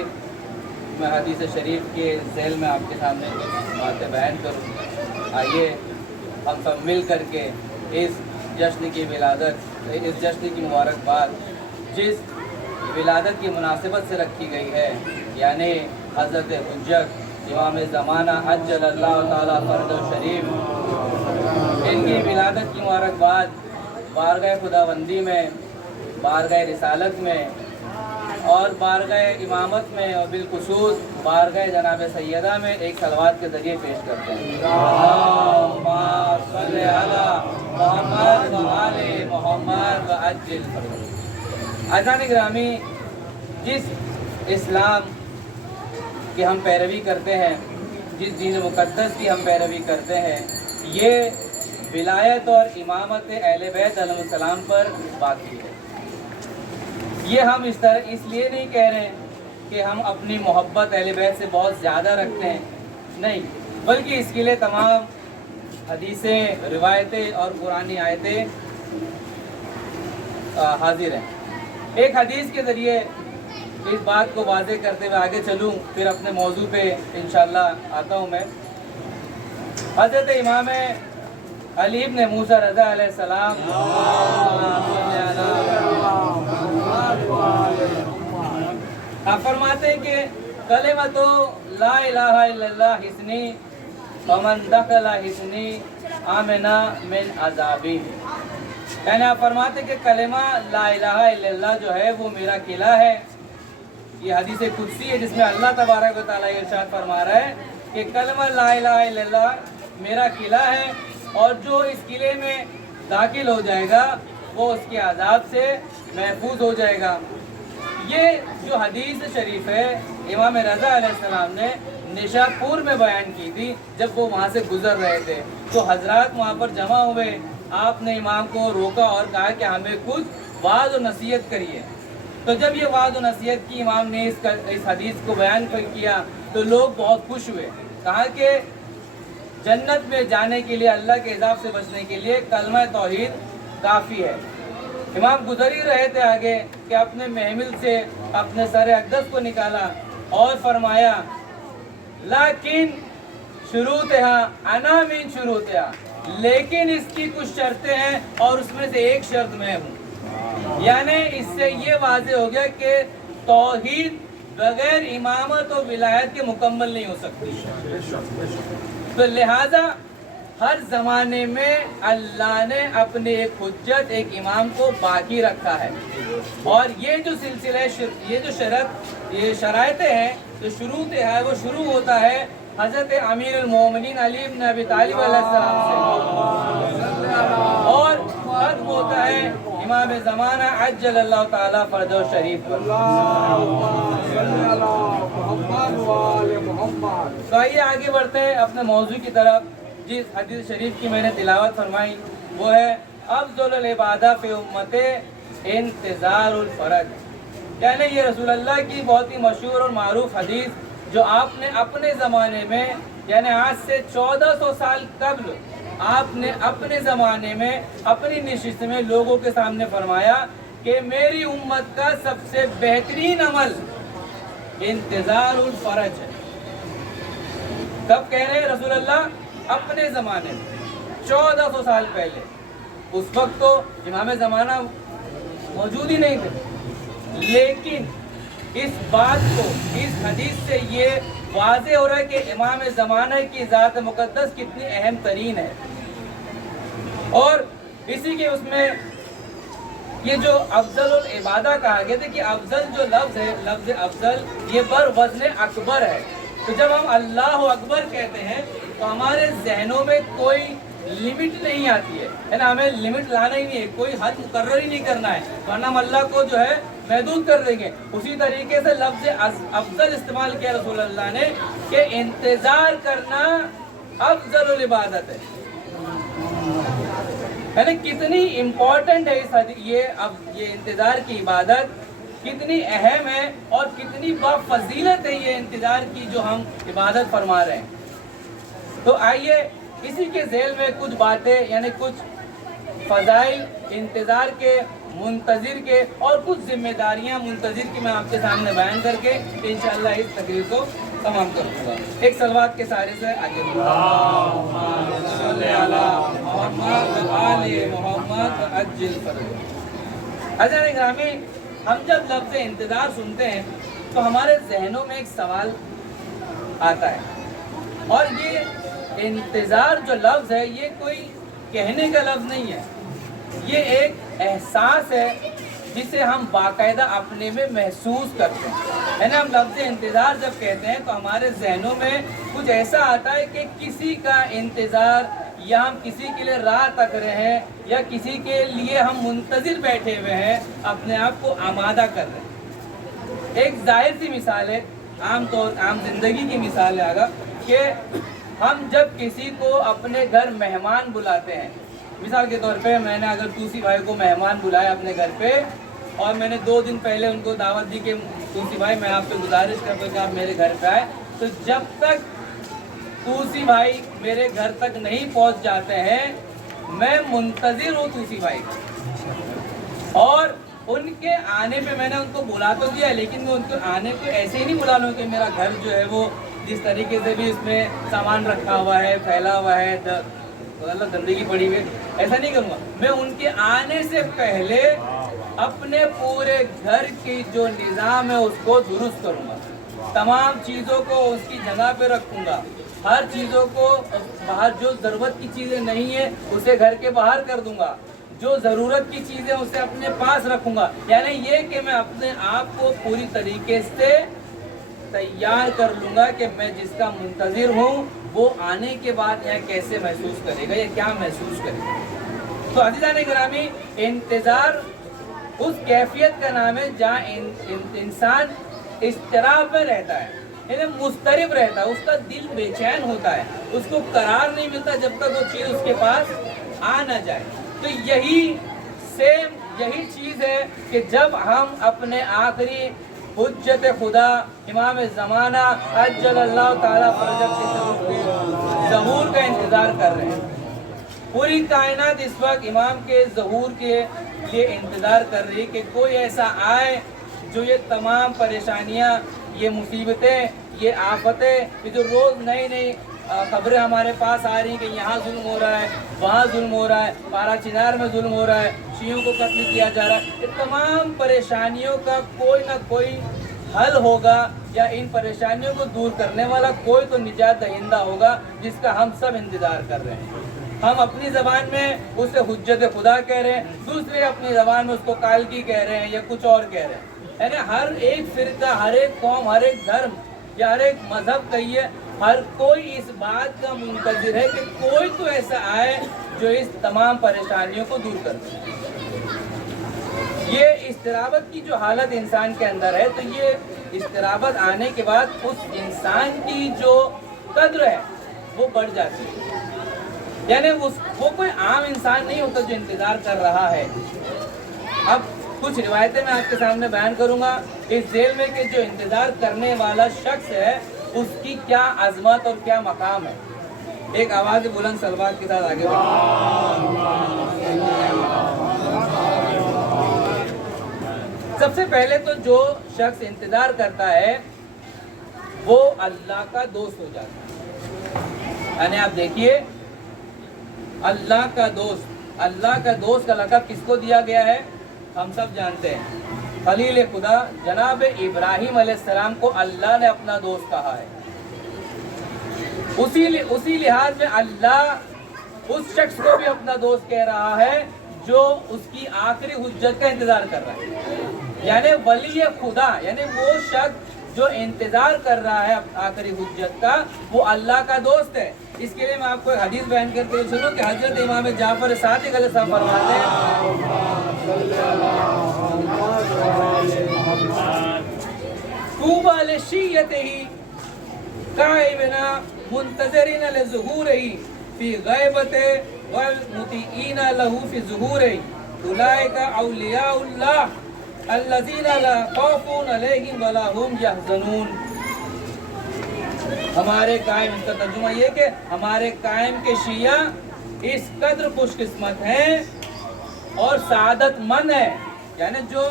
میں حدیث شریف کے ذیل میں آپ کے سامنے کچھ باتیں بیان کروں. آئیے ہم سب مل کر کے اس جشن کی ولادت، اس جشن کی مبارکباد جس ولادت کی مناسبت سے رکھی گئی ہے، یعنی حضرت حجت امام زمانہ عجل اللہ تعالیٰ فرج شریف، ان کی ولادت کی مبارکباد بارگاہ خداوندی میں، بارگاہ رسالت میں اور بارگاہ امامت میں اور بالخصوص بارگاہ جناب سیدہ میں ایک صلوات کے ذریعے پیش کرتے ہیں. اللہم صلی علی محمد و آل محمد و عجل فرج. عزیزان گرامی، جس اسلام کی ہم پیروی کرتے ہیں، جس دین مقدس کی ہم پیروی کرتے ہیں، یہ ولایت اور امامت اہل بیت علیہ السلام پر باقی ہے. یہ ہم اس لیے نہیں کہہ رہے ہیں کہ ہم اپنی محبت اہل بیت سے بہت زیادہ رکھتے ہیں، نہیں، بلکہ اس کے لیے تمام حدیثیں، روایتیں اور قرآنی آیتیں حاضر ہیں. ایک حدیث کے ذریعے اس بات کو واضح کرتے ہوئے آگے چلوں، پھر اپنے موضوع پہ انشاءاللہ آتا ہوں. میں حضرت امام علی ابن موسیٰ رضا علیہ السلام آپ فرماتے ہیں کہ کلمۃ لا الہ الا اللہ حسنی فمن دخل حسنی آمنا من عذابی. یعنی آپ فرماتے ہیں کہ کلمہ لا الہ الا اللہ جو ہے وہ میرا قلعہ ہے. یہ حدیث قدسی ہے جس میں اللہ تبارک و تعالیٰ ارشاد فرما رہا ہے کہ کلمہ لا الہ الا اللہ میرا قلعہ ہے، اور جو اس قلعے میں داخل ہو جائے گا وہ اس کے عذاب سے محفوظ ہو جائے گا. یہ جو حدیث شریف ہے امام رضا علیہ السلام نے نشاپور میں بیان کی تھی. جب وہ وہاں سے گزر رہے تھے تو حضرات وہاں پر جمع ہوئے. آپ نے امام کو روکا اور کہا کہ ہمیں کچھ وعظ و نصیحت کریے. تو جب یہ وعظ و نصیحت کی امام نے اس حدیث کو بیان کیا تو لوگ بہت خوش ہوئے. کہا کہ جنت میں جانے کے لیے، اللہ کے عذاب سے بچنے کے لیے کلمہ توحید کافی ہے. امام گزر ہی رہے تھے آگے کہ اپنے محمل سے اپنے سر اقدس کو نکالا اور فرمایا لیکن شروطہا انا من شروطہا، لیکن اس کی کچھ شرطیں ہیں اور اس میں سے ایک شرط میں ہوں. یعنی اس سے یہ واضح ہو گیا کہ توحید بغیر امامت و ولایت کے مکمل نہیں ہو سکتی. تو لہذا ہر زمانے میں اللہ نے اپنے ایک حجت، ایک امام کو باقی رکھا ہے. اور یہ جو سلسلہ، یہ جو شرائطیں ہیں، جو شروط ہے، وہ شروع ہوتا ہے حضرت امیر المومنین علی بن ابی طالب علیہ السلام سے اور ختم ہوتا ہے امام زمانہ عجل اللہ تعالیٰ فرجہ شریف پر. تو آئیے آگے بڑھتے ہیں اپنے موضوع کی طرف. جس حدیث شریف کی میں نے تلاوت فرمائی وہ ہے افضل العبادہ فی امت انتظار الفرج. یعنی یہ رسول اللہ کی بہت ہی مشہور اور معروف حدیث جو آپ نے اپنے زمانے میں، یعنی آج سے 1400 سال قبل آپ نے اپنے زمانے میں اپنی نشست میں لوگوں کے سامنے فرمایا کہ میری امت کا سب سے بہترین عمل انتظار الفرج ہے. کب کہہ رہے ہیں رسول اللہ؟ اپنے زمانے میں 1400 سال پہلے. اس وقت تو امام زمانہ موجود ہی نہیں تھے، لیکن اس بات کو، اس حدیث سے یہ واضح ہو رہا ہے کہ امام زمانہ کی ذات مقدس کتنی اہم ترین ہے. اور اسی کے اس میں یہ جو افضل العبادہ کہا گیا تھا کہ افضل جو لفظ ہے، لفظ افضل یہ بر وزن اکبر ہے. تو جب ہم اللہ اکبر کہتے ہیں تو ہمارے ذہنوں میں کوئی لمٹ نہیں آتی ہے نا، ہمیں لمٹ لانا ہی نہیں ہے، کوئی حد مقرر ہی نہیں کرنا ہے، ورنہ ہم اللہ کو جو ہے محدود کر دیں گے. اسی طریقے سے لفظ افضل استعمال کیا رسول اللہ نے کہ انتظار کرنا افضل العبادت ہے. یعنی کتنی امپورٹنٹ ہے یہ انتظار کی عبادت، کتنی اہم ہے اور کتنی بافضیلت ہے یہ انتظار کی جو ہم عبادت فرما رہے ہیں. تو آئیے اسی کے ذیل میں کچھ باتیں یعنی کچھ فضائل انتظار کے، منتظر کے اور کچھ ذمہ داریاں منتظر کی میں آپ کے سامنے بیان کر کے انشاءاللہ اس تقریر کو تمام کروں گا. ایک صلوات کے سارے سے آگے حضرت گرامی، ہم جب لفظ انتظار سنتے ہیں تو ہمارے ذہنوں میں ایک سوال آتا ہے، اور یہ انتظار جو لفظ ہے یہ کوئی کہنے کا لفظ نہیں ہے، یہ ایک احساس ہے جسے ہم باقاعدہ اپنے میں محسوس کرتے ہیں. یعنی ہم لفظ انتظار جب کہتے ہیں تو ہمارے ذہنوں میں کچھ ایسا آتا ہے کہ کسی کا انتظار، یا ہم کسی کے لیے راہ تک رہے ہیں، یا کسی کے لیے ہم منتظر بیٹھے ہوئے ہیں، اپنے آپ کو آمادہ کر رہے ہیں. ایک ظاہر سی مثال ہے، عام زندگی کی مثال ہے آگا، کہ ہم جب کسی کو اپنے گھر مہمان بلاتے ہیں، مثال کے طور پہ میں نے اگر توسی بھائی کو مہمان بلایا اپنے گھر پہ، اور میں نے 2 دن پہلے ان کو دعوت دی کہ توسی بھائی میں آپ سے گزارش کرتا ہوں کہ آپ میرے گھر پہ آئے، تو جب تک توسی بھائی میرے گھر تک نہیں پہنچ جاتے ہیں میں منتظر ہوں توسی بھائی کا. اور ان کے آنے پہ میں نے ان کو بلا تو دیا، لیکن میں ان کے آنے کو ایسے ہی نہیں بلا لوں کہ میرا گھر جو ہے وہ جس طریقے سے بھی اس میں سامان رکھا ہوا ہے، پھیلا ہوا ہے، اللہ گندگی پڑی ہوئی، ایسا نہیں کروں گا. میں ان کے آنے سے پہلے اپنے پورے گھر کی جو نظام ہے اس کو درست کروں گا، تمام چیزوں کو اس کی جگہ پہ رکھوں گا، ہر چیزوں کو باہر، جو ضرورت کی چیزیں نہیں ہیں اسے گھر کے باہر کر دوں گا، جو ضرورت کی چیزیں اسے اپنے پاس رکھوں گا. یعنی یہ کہ میں اپنے آپ کو پوری طریقے سے تیار کر لوں گا کہ میں جس کا منتظر ہوں وہ آنے کے بعد یہاں کیسے محسوس کرے گا یا کیا محسوس کرے گا. تو عزیزان گرامی، انتظار اس کیفیت کا نام ہے جہاں انسان اضطراب میں رہتا ہے، یعنی مضطرب رہتا ہے، اس کا دل بے چین ہوتا ہے، اس کو قرار نہیں ملتا جب تک وہ چیز اس کے پاس آ نہ جائے. تو یہی چیز ہے کہ جب ہم اپنے آخری حجت خدا امام زمانہ عجل اللہ تعالیٰ فرجہ کے ظہور کا انتظار کر رہے ہیں. پوری کائنات اس وقت امام کے ظہور کے لیے انتظار کر رہی کہ کوئی ایسا آئے جو یہ تمام پریشانیاں، یہ مصیبتیں، یہ آفتیں، یہ جو روز نئی خبریں ہمارے پاس آ رہی ہیں کہ یہاں ظلم ہو رہا ہے، وہاں ظلم ہو رہا ہے، پارا چنار میں ظلم ہو رہا ہے، شیعوں کو قتل کیا جا رہا ہے، یہ تمام پریشانیوں کا کوئی نہ کوئی حل ہوگا، یا ان پریشانیوں کو دور کرنے والا کوئی تو نجات دہندہ ہوگا جس کا ہم سب انتظار کر رہے ہیں. ہم اپنی زبان میں اسے حجت خدا کہہ رہے ہیں، دوسرے اپنی زبان میں اس کو کالکی کہہ رہے ہیں یا کچھ اور کہہ رہے ہیں. یعنی ہر ایک فرقہ، ہر ایک قوم، ہر ایک دھرم یا ہر ایک مذہب کہیے، ہر کوئی اس بات کا منتظر ہے کہ کوئی تو ایسا آئے جو اس تمام پریشانیوں کو دور کر دے. یہ اضطرابت کی جو حالت انسان کے اندر ہے، تو یہ اضطرابت آنے کے بعد اس انسان کی جو قدر ہے وہ بڑھ جاتی ہے. یعنی وہ کوئی عام انسان نہیں ہوتا جو انتظار کر رہا ہے. اب کچھ روایتیں میں آپ کے سامنے بیان کروں گا اس ذیل میں کہ جو انتظار کرنے والا شخص ہے اس کی کیا عظمت اور کیا مقام ہے. ایک آواز بلند صلوات کے ساتھ آگے سب سے پہلے تو جو شخص انتظار کرتا ہے وہ اللہ کا دوست ہو جاتا ہے. یعنی آپ دیکھیے، اللہ کا دوست کا لقب کس کو دیا گیا ہے ہم سب جانتے ہیں. خلیل خدا جناب ابراہیم علیہ السلام کو اللہ نے اپنا دوست کہا ہے. اسی لحاظ میں اللہ اس شخص کو بھی اپنا دوست کہہ رہا ہے جو اس کی آخری حجت کا انتظار کر رہا ہے. یعنی ولی خدا، یعنی وہ شخص جو انتظار کر رہا ہے آخری حجت کا، وہ اللہ کا دوست ہے. اس کے لیے میں آپ کو ایک حدیث بیان کرتے ہوئے سنوں کہ حضرت امام جعفر صادق علیہ السلام فرماتے ہیں طوبى لشيته قائمنا منتظرين لظهوره في غيبته والمطيعين له في ظهوره أولئك أولياء الله الذين لا خوف عليهم ولا هم يحزنون. ہمارے قائم، ان کا ترجمہ یہ کہ ہمارے قائم کے شیعہ اس قدر خوش قسمت ہیں اور سعادت مند ہے، یعنی جو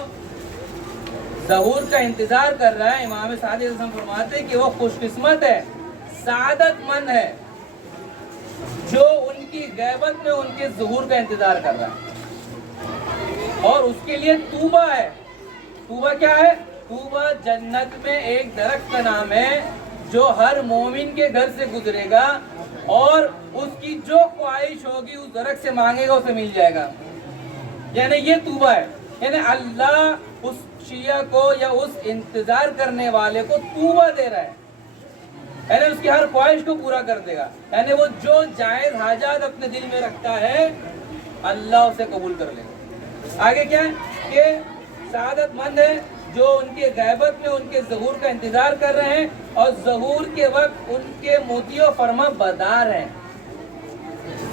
ظہور کا انتظار کر رہا ہے، امام صادق فرماتے ہیں کہ وہ خوش قسمت ہے، سعادت مند ہے جو ان کی غیبت میں ان کے ظہور کا انتظار کر رہا ہے. اور اس کے لیے توبہ ہے. توبہ کیا ہے؟ توبہ جنت میں ایک درخت کا نام ہے جو ہر مومن کے گھر سے گزرے گا اور اس کی جو خواہش ہوگی اس درخت سے مانگے گا، اسے مل جائے گا. یعنی یہ توبہ ہے، یعنی اللہ اس شیعہ کو یا اس انتظار کرنے والے کو توبہ دے رہا ہے، یعنی اس کی ہر خواہش کو پورا کر دے گا. یعنی وہ جو جائز حاجات اپنے دل میں رکھتا ہے اللہ اسے قبول کر لے گا. آگے کیا ہے کہ سعادت مند ہے جو ان کے غیبت میں ان کے ظہور کا انتظار کر رہے ہیں اور ظہور کے وقت ان کے موتی و فرما بردار ہیں.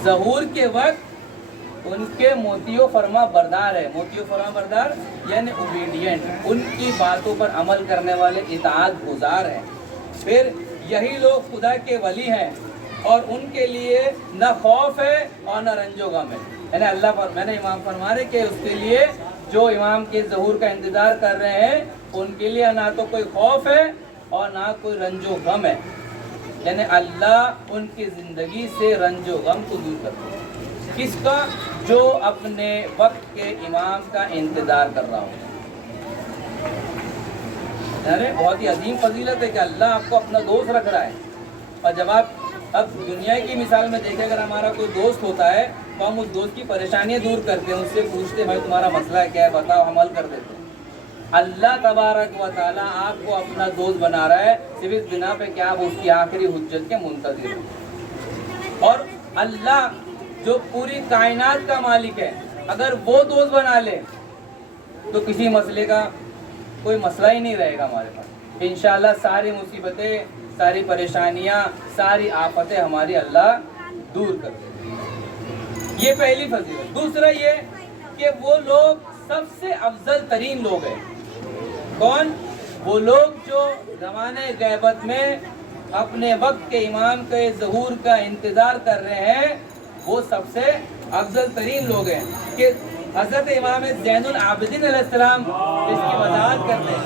ظہور کے وقت ان کے موتی و فرما بردار ہے. موتی و فرما بردار یعنی اوبیڈینٹ، ان کی باتوں پر عمل کرنے والے اطاعت گزار ہیں. پھر یہی لوگ خدا کے ولی ہیں اور ان کے لیے نہ خوف ہے اور نہ رنج و غم ہے. یعنی اللہ پر میں نے امام فرما رہے کہ اس کے لیے جو امام کے ظہور کا انتظار کر رہے ہیں ان کے لیے نہ تو کوئی خوف ہے اور نہ کوئی رنج و غم ہے. یعنی اللہ ان کی زندگی سے رنج و غم کو دور کرتے ہیں. کس کا؟ جو اپنے وقت کے امام کا انتظار کر رہا ہو. یعنی بہت ہی عظیم فضیلت ہے کہ اللہ آپ کو اپنا دوست رکھ رہا ہے. اور جب آپ اب دنیا کی مثال میں دیکھیں، اگر ہمارا کوئی دوست ہوتا ہے تو ہم اس دوست کی پریشانیاں دور کرتے ہیں، اس سے پوچھتے ہیں بھائی تمہارا مسئلہ ہے کیا ہے بتاؤ، ہم حل کر دیتے ہیں. اللہ تبارک و تعالیٰ آپ کو اپنا دوست بنا رہا ہے صرف اس بنا پہ کہ آپ اس کی آخری حجت کے منتظر ہیں. اور اللہ جو پوری کائنات کا مالک ہے اگر وہ دوست بنا لے تو کسی مسئلے کا کوئی مسئلہ ہی نہیں رہے گا ہمارے پاس. انشاءاللہ ساری مصیبتیں، ساری پریشانیاں، ساری آفتیں ہماری اللہ دور کر دے. یہ پہلی فضیلت. دوسرا یہ کہ وہ لوگ سب سے افضل ترین لوگ ہیں. کون؟ وہ لوگ جو زمانے غیبت میں اپنے وقت کے امام کے ظہور کا انتظار کر رہے ہیں، وہ سب سے افضل ترین لوگ ہیں. کہ حضرت امام زین العابدین علیہ السلام اس کی وضاحت کرتے ہیں.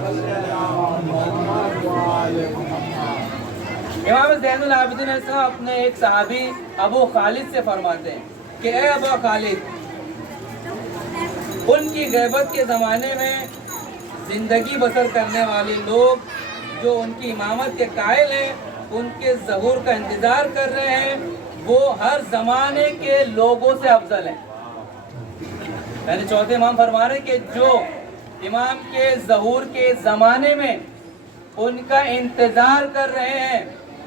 امام زین العابدین علیہ السلام اپنے ایک صحابی ابو خالد سے فرماتے ہیں کہ اے ابو خالد، ان کی غیبت کے زمانے میں زندگی بسر کرنے والے لوگ جو ان کی امامت کے قائل ہیں، ان کے ظہور کا انتظار کر رہے ہیں، وہ ہر زمانے کے لوگوں سے افضل ہیں. یعنی چوتھے امام فرما رہے ہیں کہ جو امام کے ظہور کے زمانے میں ان کا انتظار کر رہے ہیں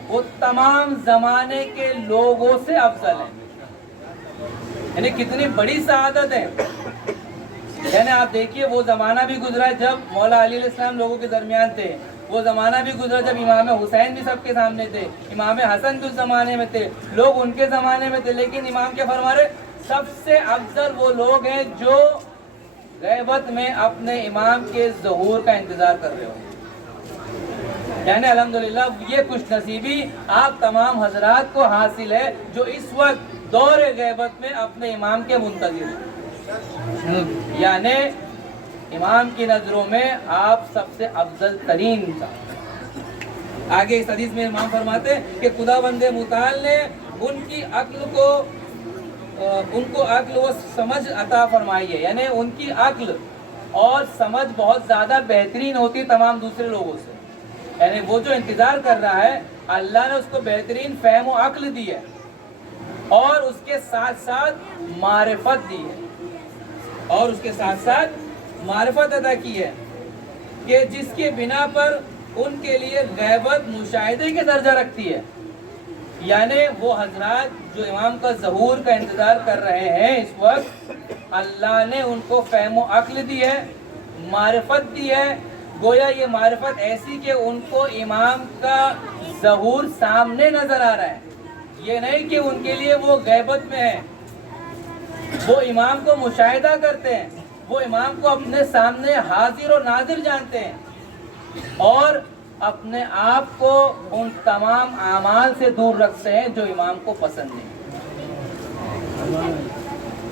وہ تمام زمانے کے لوگوں سے افضل ہیں. یعنی کتنی بڑی سعادت ہے. یعنی آپ دیکھیے وہ زمانہ بھی گزرا جب مولا علی علیہ السلام لوگوں کے درمیان تھے، وہ زمانہ بھی گزرا جب امام حسین بھی سب کے سامنے تھے، امام حسن بھی اس زمانے میں تھے، لوگ ان کے زمانے میں تھے. لیکن امام کیا فرما رہے؟ سب سے افضل وہ لوگ ہیں جو غیبت میں اپنے امام کے ظہور کا انتظار کر رہے ہو. یعنی الحمدللہ یہ خوش نصیبی آپ تمام حضرات کو حاصل ہے جو اس وقت دور غیبت میں اپنے امام کے منتظر ہیں. یعنی امام کی نظروں میں آپ سب سے افضل ترین انسان. آگے اس حدیث میں امام فرماتے ہیں کہ خدا بند متعال نے ان کو عقل و سمجھ عطا فرمائی ہے. یعنی ان کی عقل اور سمجھ بہت زیادہ بہترین ہوتی تمام دوسرے لوگوں سے. یعنی وہ جو انتظار کر رہا ہے اللہ نے اس کو بہترین فہم و عقل دی ہے اور اس کے ساتھ ساتھ معرفت دی ہے اور اس کے ساتھ ساتھ معرفت عطا کی ہے کہ جس کے بنا پر ان کے لیے غیبت مشاہدے کے درجہ رکھتی ہے. یعنی وہ حضرات جو امام کا ظہور کا انتظار کر رہے ہیں اس وقت اللہ نے ان کو فہم و عقل دی ہے معرفت دی ہے، گویا یہ معرفت ایسی کہ ان کو امام کا ظہور سامنے نظر آ رہا ہے، یہ نہیں کہ ان کے لیے وہ غیبت میں ہے، وہ امام کو مشاہدہ کرتے ہیں، وہ امام کو اپنے سامنے حاضر و ناظر جانتے ہیں اور اپنے آپ کو ان تمام اعمال سے دور رکھتے ہیں جو امام کو پسند نہیں۔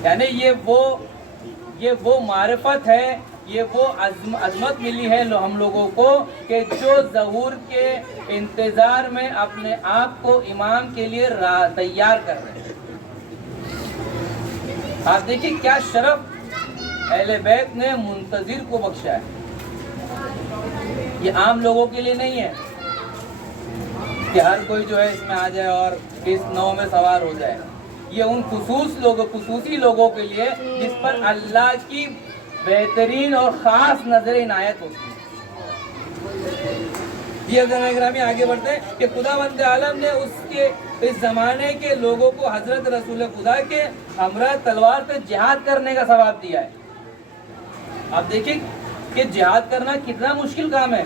یعنی یہ وہ معرفت ہے، یہ وہ عظمت ملی ہے ہم لوگوں کو کہ جو ظہور کے انتظار میں اپنے آپ کو امام کے لیے تیار کر رہے ہیں۔ آپ دیکھیں کیا شرف اہل بیت نے منتظر کو بخشا ہے، یہ عام لوگوں کے لیے نہیں ہے کہ ہر کوئی جو ہے اس میں آ جائے اور اس نو میں سوار ہو جائے، یہ ان خصوصی لوگوں کے لیے جس پر اللہ کی بہترین اور خاص نظر عنایت ہوتی ہے۔ یہ گرامی آگے بڑھتے ہیں کہ خداوند عالم نے اس زمانے کے لوگوں کو حضرت رسول خدا کے ہمراہ تلوار سے جہاد کرنے کا ثواب دیا ہے۔ آپ دیکھیں کہ جہاد کرنا کتنا مشکل کام ہے۔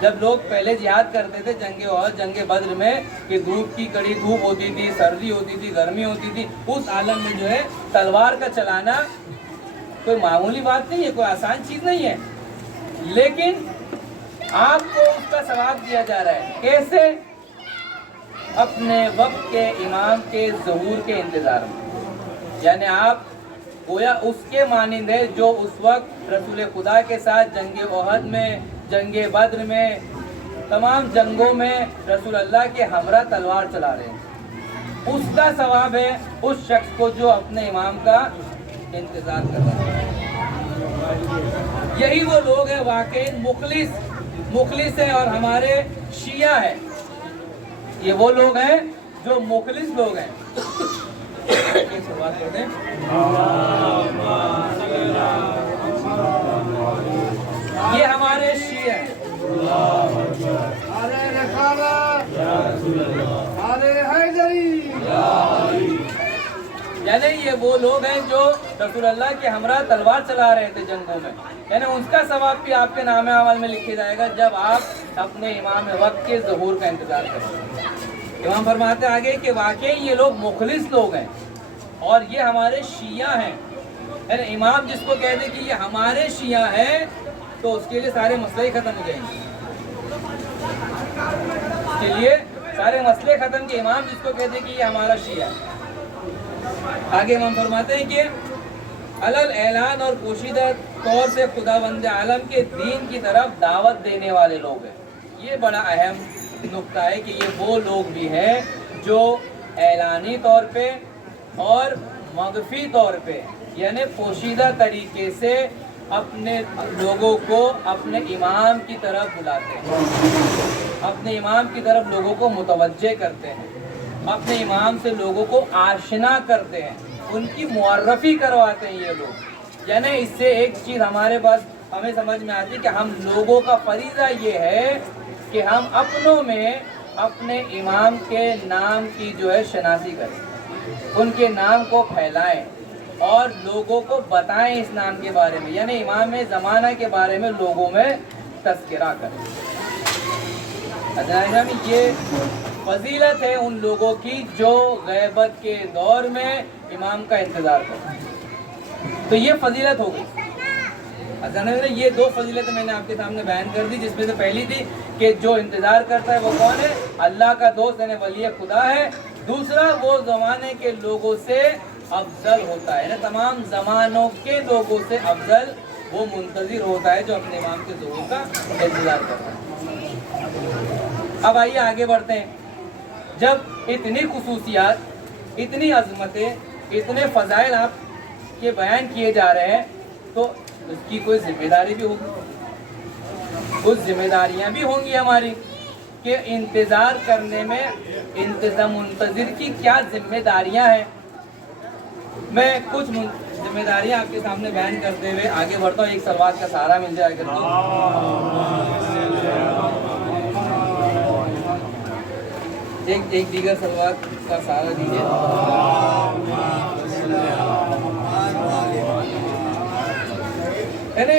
جب لوگ پہلے جہاد کرتے تھے جنگ احد، جنگ بدر میں، کہ دھوپ کی کڑی دھوپ ہوتی تھی، سردی ہوتی تھی، گرمی ہوتی تھی، اس عالم میں جو ہے تلوار کا چلانا کوئی معمولی بات نہیں ہے، کوئی آسان چیز نہیں ہے، لیکن آپ کو اس کا ثواب دیا جا رہا ہے۔ کیسے؟ اپنے وقت کے امام کے ظہور کے انتظار میں، یعنی آپ گویا اس کے مانند ہے جو اس وقت رسول خدا کے ساتھ جنگ احد میں، جنگ بدر میں، تمام جنگوں میں رسول اللہ کے ہمراہ تلوار چلا رہے ہیں، اس کا ثواب ہے اس شخص کو جو اپنے امام کا انتظار کر رہا ہے۔ یہی وہ لوگ ہیں واقعی مخلص ہیں اور ہمارے شیعہ ہیں، یہ وہ لوگ ہیں جو مخلص لوگ ہیں۔ ایک سوال کرتے ہیں، یہ ہمارے شیعہ ہیں، ارے رسالت، ارے حیدری، یعنی یہ وہ لوگ ہیں جو رسول اللہ کے ہمراہ تلوار چلا رہے تھے جنگوں میں، یعنی اس کا ثواب بھی آپ کے نام اعمال میں لکھا جائے گا جب آپ اپنے امام وقت کے ظہور کا انتظار کریں۔ امام فرماتے آگے کہ واقعی یہ لوگ مخلص لوگ ہیں اور یہ ہمارے شیعہ ہیں، یعنی امام جس کو کہہ دے کہ یہ ہمارے شیعہ ہیں تو اس کے لیے سارے مسئلے ختم ہو جائیں گے، اس کے لیے سارے مسئلے ختم کہ امام جس کو کہہ دے کہ یہ ہمارا شیعہ ہے۔ آگے امام فرماتے ہیں کہ علل اعلان اور پوشیدہ طور سے خداوند عالم کے دین کی طرف دعوت دینے والے لوگ ہیں۔ یہ بڑا اہم نقطہ ہے کہ یہ وہ لوگ بھی ہیں جو اعلانی طور پہ اور مغفی طور پہ، یعنی پوشیدہ طریقے سے اپنے لوگوں کو اپنے امام کی طرف بلاتے ہیں، اپنے امام کی طرف لوگوں کو متوجہ کرتے ہیں، اپنے امام سے لوگوں کو آشنا کرتے ہیں، ان کی معرفی کرواتے ہیں یہ لوگ۔ یعنی اس سے ایک چیز ہمارے پاس ہمیں سمجھ میں آتی ہے کہ ہم لوگوں کا فریضہ یہ ہے کہ ہم اپنوں میں اپنے امام کے نام کی جو ہے شناسی کریں، ان کے نام کو پھیلائیں اور لوگوں کو بتائیں اس نام کے بارے میں، یعنی امام زمانہ کے بارے میں لوگوں میں تذکرہ کریں۔ یہ فضیلت ہے ان لوگوں کی جو غیبت کے دور میں امام کا انتظار کریں، تو یہ فضیلت ہو گئی۔ یہ دو فضیلتیں میں نے آپ کے سامنے بیان کر دی، جس میں سے پہلی تھی کہ جو انتظار کرتا ہے وہ کون ہے؟ اللہ کا دوست یعنی ولی خدا ہے۔ دوسرا وہ زمانے کے لوگوں سے افضل ہوتا ہے، تمام زمانوں کے لوگوں سے افضل وہ منتظر ہوتا ہے جو اپنے امام کے ظہور کا انتظار کرتا ہے۔ اب آئیے آگے بڑھتے ہیں۔ جب اتنی خصوصیات، اتنی عظمتیں، اتنے فضائل آپ کے بیان کیے جا رہے ہیں تو اس کی کوئی ذمہ داری بھی ہوگی، کچھ ذمہ داریاں بھی ہوں گی ہماری کہ انتظار کرنے میں منتظر کی کیا ذمہ داریاں ہیں۔ میں کچھ ذمہ داریاں آپ کے سامنے بیان کرتے ہوئے آگے بڑھتا ہوں، ایک سلوات کا سہارا مل جائے گا ایک دیگر سلوات کا سہارا دیجیے۔ یعنی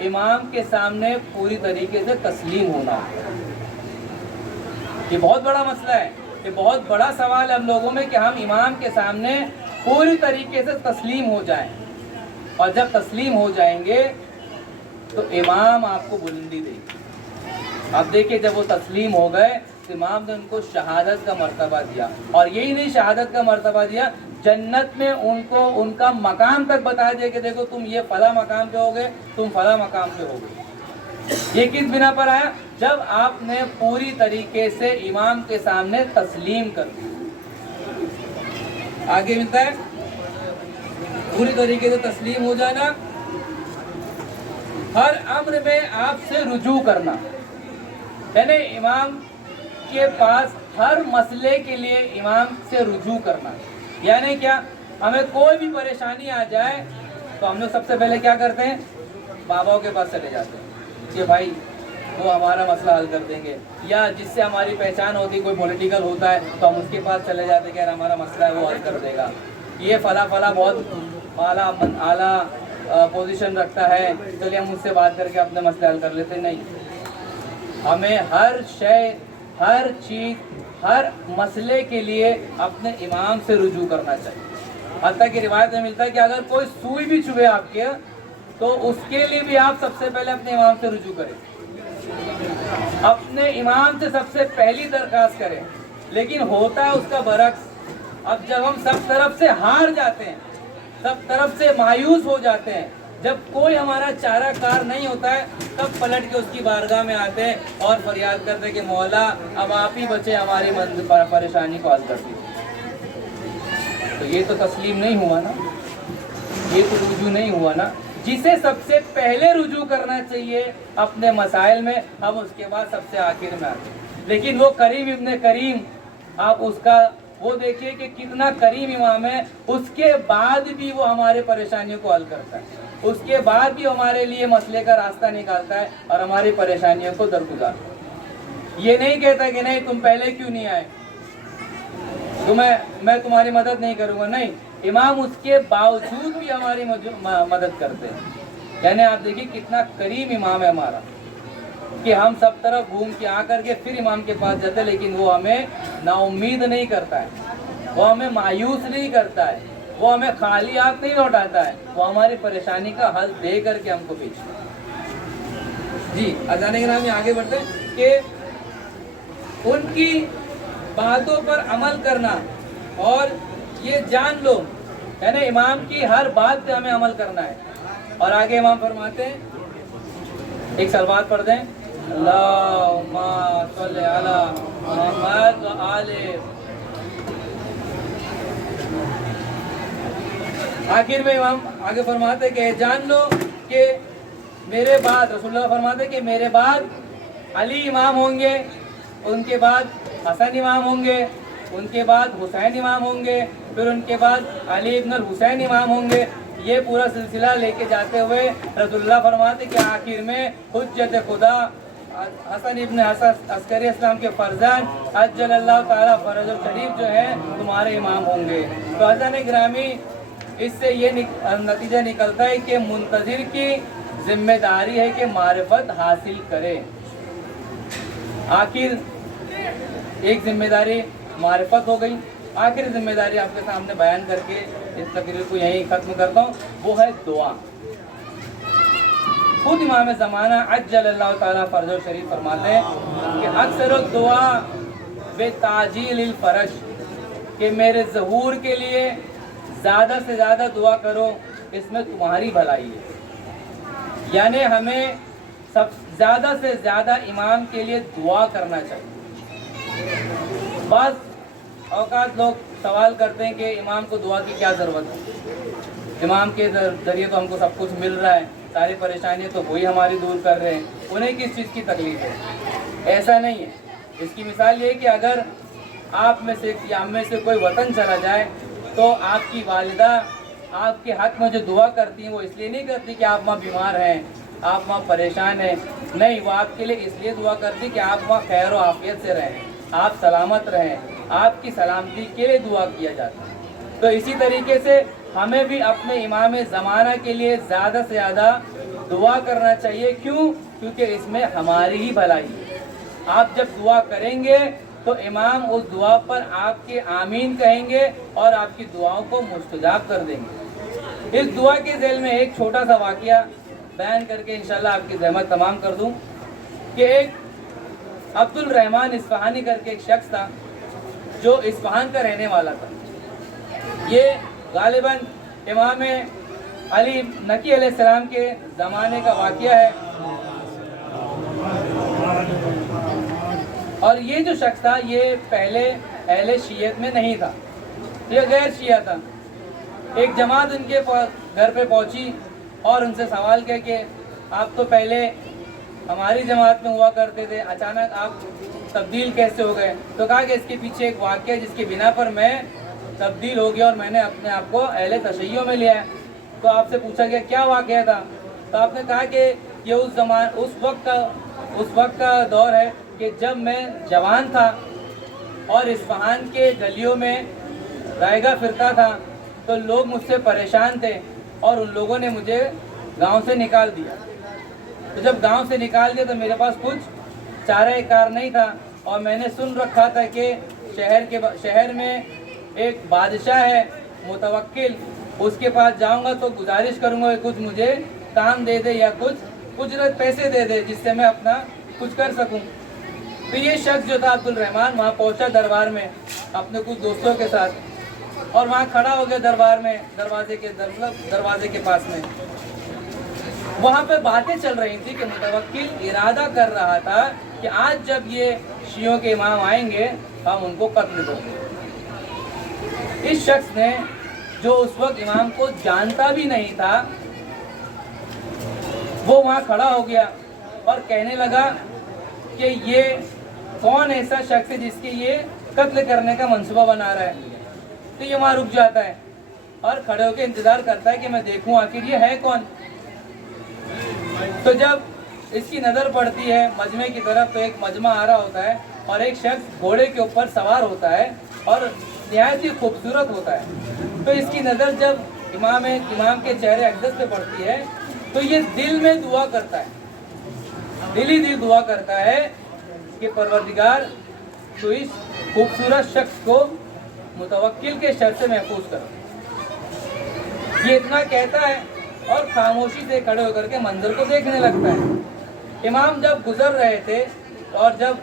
امام کے سامنے پوری طریقے سے تسلیم ہونا. یہ بہت بڑا مسئلہ ہے, یہ بہت بڑا سوال ہے ہم لوگوں میں کہ ہم امام کے سامنے پوری طریقے سے تسلیم ہو جائیں. اور جب تسلیم ہو جائیں گے تو امام آپ کو بلندی دے گی. اب دیکھیں جب وہ تسلیم ہو گئے تو امام نے ان کو شہادت کا مرتبہ دیا, اور یہی نہیں شہادت کا مرتبہ دیا, جنت میں ان کو ان کا مقام تک بتا دیا کہ دیکھو تم یہ فلاں مقام پہ ہوگے, تم فلاں مقام پہ ہوگے. یہ کس بنا پر آیا؟ جب آپ نے پوری طریقے سے امام کے سامنے تسلیم کر دی. آگے ملتا ہے پوری طریقے سے تسلیم ہو جانا, ہر امر میں آپ سے رجوع کرنا, یعنی امام کے پاس ہر مسئلے کے لیے امام سے رجوع کرنا. یعنی کیا؟ ہمیں کوئی بھی پریشانی آ جائے تو ہم لوگ سب سے پہلے کیا کرتے ہیں؟ باباؤں کے پاس چلے جاتے ہیں کہ بھائی وہ ہمارا مسئلہ حل کر دیں گے, یا جس سے ہماری پہچان ہوتی ہے, کوئی پولیٹیکل ہوتا ہے تو ہم اس کے پاس چلے جاتے ہیں کہ یار ہمارا مسئلہ ہے وہ حل کر دے گا, یہ فلاں بہت اعلیٰ پوزیشن رکھتا ہے, چلیے ہم اس سے بات کر کے اپنے مسئلہ حل کر لیتے. نہیں, ہمیں ہر شے, ہر چیز, ہر مسئلے کے لیے اپنے امام سے رجوع کرنا چاہیے. حتیٰ کہ روایت میں ملتا ہے کہ اگر کوئی سوئی بھی چبھے آپ کے تو اس کے لیے بھی آپ سب سے پہلے اپنے امام سے رجوع کریں, اپنے امام سے سب سے پہلی درخواست کریں. لیکن ہوتا ہے اس کا برعکس. اب جب ہم سب طرف سے ہار جاتے ہیں, سب طرف سے مایوس ہو جاتے ہیں, جب کوئی ہمارا چارہ کار نہیں ہوتا ہے, تب پلٹ کے اس کی بارگاہ میں آتے ہیں اور فریاد کرتے ہیں کہ مولا اب آپ ہی بچے ہماری پریشانی کو حل کرتی. تو یہ تو تسلیم نہیں ہوا نا, یہ تو رجوع نہیں ہوا نا. جسے سب سے پہلے رجوع کرنا چاہیے اپنے مسائل میں, ہم اس کے بعد سب سے آخر میں آتے ہیں. لیکن وہ کریم ابن کریم, آپ اس کا وہ دیکھیے کہ کتنا کریم امام ہے, اس کے بعد بھی وہ ہمارے پریشانیوں کو حل کرتا ہے, اس کے بعد بھی ہمارے لیے مسئلے کا راستہ نکالتا ہے اور ہماری پریشانیوں کو درگزارتا ہے. یہ نہیں کہتا کہ نہیں تم پہلے کیوں نہیں آئے, میں تمہاری مدد نہیں کروں گا. نہیں, امام اس کے باوجود بھی ہماری مدد کرتے ہیں. یعنی آپ دیکھیے کتنا کریم امام ہے ہمارا کہ ہم سب طرف گھوم کے آ کر کے پھر امام کے پاس جاتے ہیں, لیکن وہ ہمیں نا امید نہیں کرتا ہے, وہ ہمیں مایوس نہیں کرتا ہے, وہ ہمیں خالی ہاتھ نہیں لوٹاتا ہے, وہ ہماری پریشانی کا حل دے کر کے ہم کو بھیجتا ہے. جی اذان گرامی آگے بڑھتے ہیں کہ ان کی باتوں پر عمل کرنا, اور یہ جان لو یعنی امام کی ہر بات پہ ہمیں عمل کرنا ہے. اور آگے امام فرماتے ہیں, ایک صلوات پڑھ دیں, اللہم صلی علی محمد و آل. آخر میں امام آگے فرماتے کہ جان لو کہ میرے بعد, رسول اللہ فرماتے کہ میرے بعد علی امام ہوں گے, ان کے بعد حسن امام ہوں گے, ان کے بعد حسین امام ہوں گے, پھر ان کے بعد علی ابن الحسین امام ہوں گے. یہ پورا سلسلہ لے کے جاتے ہوئے رسول اللہ فرماتے کہ آخر میں حجت خدا حسن ابن حسن عسکری اسلام کے فرزند عجل اللہ تعالیٰ فرج الشریف جو ہے تمہارے امام ہوں گے. تو حضرت گرامی اس سے یہ نتیجہ نکلتا ہے کہ منتظر کی ذمہ داری ہے کہ معرفت حاصل کرے. آخر ایک ذمہ داری معرفت ہو گئی, آخر ذمہ داری آپ کے سامنے بیان کر کے اس تقریر کو یہیں ختم کرتا ہوں, وہ ہے دعا. خود امام زمانہ عجل اللہ تعالیٰ فرج الشریف فرماتے ہیں کہ اکثر الدعا بے تعجیل الفرج, کہ میرے ظہور کے لیے زیادہ سے زیادہ دعا کرو, اس میں تمہاری بھلائی ہے. یعنی ہمیں سب زیادہ سے زیادہ امام کے لیے دعا کرنا چاہیے. بعض اوقات لوگ سوال کرتے ہیں کہ امام کو دعا کی کیا ضرورت ہے, امام کے ذریعے تو ہم کو سب کچھ مل رہا ہے, ساری پریشانیاں تو وہی ہماری دور کر رہے ہیں, انہیں کس چیز کی تکلیف ہے. ایسا نہیں ہے. اس کی مثال یہ ہے کہ اگر آپ میں سے یا ہم میں سے کوئی وطن چلا جائے تو آپ کی والدہ آپ کے حق میں جو دعا کرتی ہیں وہ اس لیے نہیں کرتی کہ آپ وہاں بیمار ہیں, آپ وہاں پریشان ہیں. نہیں, وہ آپ کے لیے اس لیے دعا کرتی کہ آپ وہاں خیر و عافیت سے رہیں, آپ سلامت رہیں, آپ کی سلامتی کے لیے دعا کیا جاتا ہے. تو اسی طریقے سے ہمیں بھی اپنے امام زمانہ کے لیے زیادہ سے زیادہ دعا کرنا چاہیے. کیوں؟ کیونکہ اس میں ہماری ہی بھلائی ہے. آپ جب دعا کریں گے تو امام اس دعا پر آپ کے آمین کہیں گے اور آپ کی دعاؤں کو مستجاب کر دیں گے. اس دعا کے ذیل میں ایک چھوٹا سا واقعہ بیان کر کے انشاءاللہ آپ کی زحمت تمام کر دوں کہ ایک عبد الرحمن اصفہانی کر کے ایک شخص تھا جو اصفہان کا رہنے والا تھا. یہ غالباً امام علی نقی علیہ السلام کے زمانے کا واقعہ ہے. اور یہ جو شخص تھا یہ پہلے اہل شیعت میں نہیں تھا, یہ غیر شیعہ تھا. ایک جماعت ان کے گھر پہ پہنچی اور ان سے سوال کیا کہ آپ تو پہلے ہماری جماعت میں ہوا کرتے تھے, اچانک آپ تبدیل کیسے ہو گئے؟ تو کہا کہ اس کے پیچھے ایک واقعہ جس کی بنا پر میں تبدیل ہو گیا اور میں نے اپنے آپ کو اہل تشیع میں لیا ہے. تو آپ سے پوچھا گیا کیا واقعہ تھا؟ تو آپ نے کہا کہ یہ اس وقت کا دور ہے کہ جب میں جوان تھا اور اصفہان کے گلیوں میں رائے گاہ پھرتا تھا تو لوگ مجھ سے پریشان تھے اور ان لوگوں نے مجھے گاؤں سے نکال دیا. تو جب گاؤں سے نکال دیا تو میرے پاس کچھ چارہ کار نہیں تھا اور میں نے سن رکھا تھا کہ شہر میں ایک بادشاہ ہے متوکل, اس کے پاس جاؤں گا تو گزارش کروں گا کہ کچھ مجھے کام دے دے یا کچھ اجرت پیسے دے دے جس سے میں اپنا کچھ کر سکوں. تو یہ شخص جو تھا عبد الرحمن وہاں پہنچا دربار میں اپنے کچھ دوستوں کے ساتھ اور وہاں کھڑا ہو گیا دربار میں دروازے کے پاس میں. وہاں پہ باتیں چل رہی تھی کہ متوکل ارادہ کر رہا تھا کہ آج جب یہ شیعوں کے امام آئیں گے ہم ان کو قتل دیں گے. اس شخص نے جو اس وقت امام کو جانتا بھی نہیں تھا وہ وہاں کھڑا ہو گیا اور کہنے لگا کہ یہ کون ایسا شخص ہے جس کے یہ قتل کرنے کا منصوبہ بنا رہا ہے. تو یہ وہاں رک جاتا ہے اور کھڑے ہو کے انتظار کرتا ہے کہ میں دیکھوں آخر یہ ہے کون. تو جب اس کی نظر پڑتی ہے مجمع کی طرف تو ایک مجمع آ رہا ہوتا ہے اور ایک شخص گھوڑے کے اوپر سوار ہوتا ہے اور نہایت ہی خوبصورت ہوتا ہے. تو اس کی نظر جب امام کے چہرے اقدس پہ پڑتی ہے تو یہ دل میں دعا کرتا ہے, دل ہی دل دعا کرتا ہے کہ پروردگار تو اس خوبصورت شخص کو متوکل کے شر سے محفوظ کرو. یہ اتنا کہتا ہے اور خاموشی سے کھڑے ہو کر کے منظر کو دیکھنے لگتا ہے. امام جب گزر رہے تھے اور جب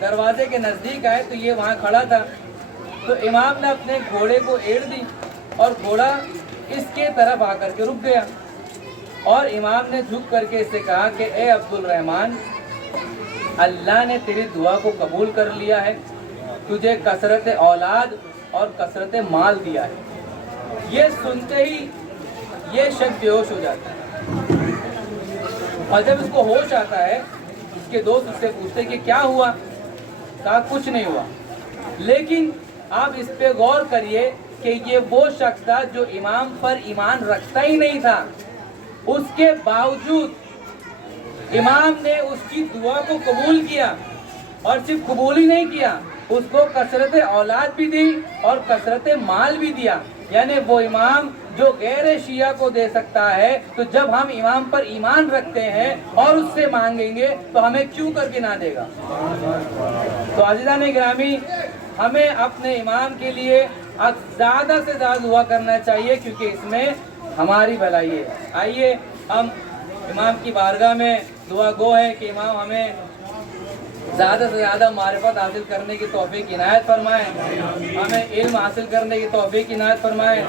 دروازے کے نزدیک آئے تو یہ وہاں کھڑا تھا. تو امام نے اپنے گھوڑے کو ایڑ دی اور گھوڑا اس کے طرف آ کر کے رک گیا اور امام نے جھک کر کے اس سے کہا کہ اے عبد الرحمن, اللہ نے تیری دعا کو قبول کر لیا ہے, تجھے کثرت اولاد اور کثرت مال دیا ہے. یہ سنتے ہی یہ شخص بے ہوش ہو جاتا ہے اور جب اس کو ہوش آتا ہے اس کے دوست اس سے پوچھتے کہ کیا ہوا؟ کہا کچھ نہیں ہوا. لیکن آپ اس پہ غور کریے کہ یہ وہ شخص تھا جو امام پر ایمان رکھتا ہی نہیں تھا, اس کے باوجود امام نے اس کی دعا کو قبول کیا اور صرف قبول ہی نہیں کیا, اس کو کثرت اولاد بھی دی اور کثرت مال بھی دیا. یعنی وہ امام جو غیر شیعہ کو دے سکتا ہے تو جب ہم امام پر ایمان رکھتے ہیں اور اس سے مانگیں گے تو ہمیں کیوں کر کے نہ دے گا. تو عزیزان گرامی, ہمیں اپنے امام کے لیے زیادہ سے زیادہ دعا کرنا چاہیے کیونکہ اس میں ہماری بھلائی ہے. آئیے ہم امام کی بارگاہ میں دعا گو ہیں کہ امام ہمیں زیادہ سے زیادہ معرفت حاصل کرنے کی توفیق عنایت فرمائیں, ہمیں علم حاصل کرنے کی توفیق عنایت فرمائیں,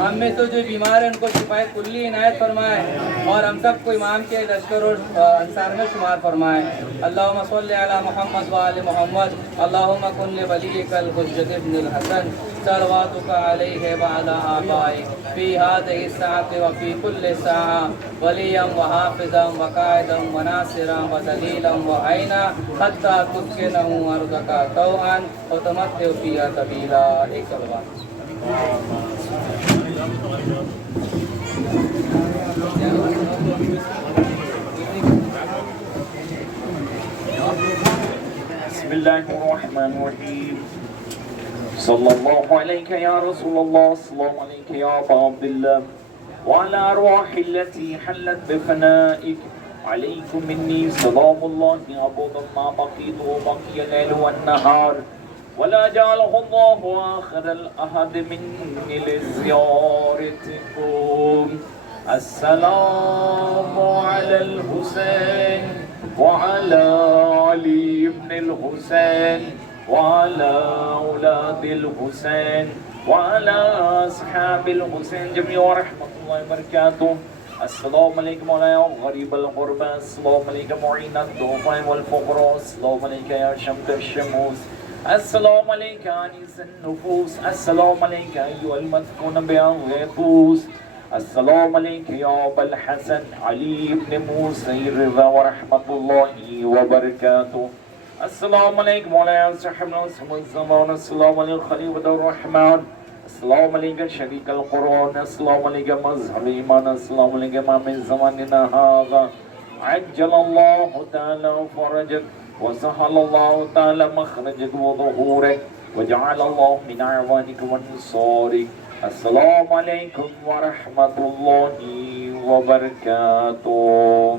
ہم میں تو جو بیمار ہیں ان کو شفائے کلی عنایت فرمائیں اور ہم سب کو امام کے لشکر اور انصار میں شمار فرمائیں. اللہم صلی علی محمد و آل محمد, اللہم کن لولیک الحجۃ ابن الحسن صلواتک علیہ وعلی آبائک فی هذه الساعة وفی کل ساعة ولیا وحافظا وقائدا وناصرا ودلیلا وعینا حتی تسکنہ ارضک طوعا وتمتع فیہا طویلا. ایک صلوات. بسم اللہ الرحمن الرحیم. صلی اللہ علیہ یا رسول اللہ, السلام علیکم یا ابا عبداللہ. وعلى أرواح التي حلت بفنائك. عليكم مني سلام الله أبدا ما بقيت وبقي الليل والنهار، ولا جعله الله آخر الأحد مني لزيارتكم. السلام على الحسين وعلى علي بن الحسين وعلى أولاد الحسين وعلى أصحاب الحسين جميعا ورحمة الله وبركاته. السلام عليكم يا غريب الغربة، السلام عليكم معين الضعفاء والفقراء، السلام عليك يا شمس الشموس، السلام عليك أنيس النفوس، السلام عليك أيها المدفون بأغيطوس، السلام عليك يا أبا الحسن علي بن موسى الرضا ورحمة الله وبركاته. السلام عليكم مولاي صاحب الزمان، السلام عليكم خليفة الرحمن، السلام عليكم شريك القرآن، السلام عليكم مظهر الإيمان، السلام عليكم إمام زماننا هذا، عجل الله تعالى فرجك وسهل الله تعالى مخرجك وظهورك وجعل الله من أعوانك وانصارك. السلام عليكم ورحمة الله وبركاته.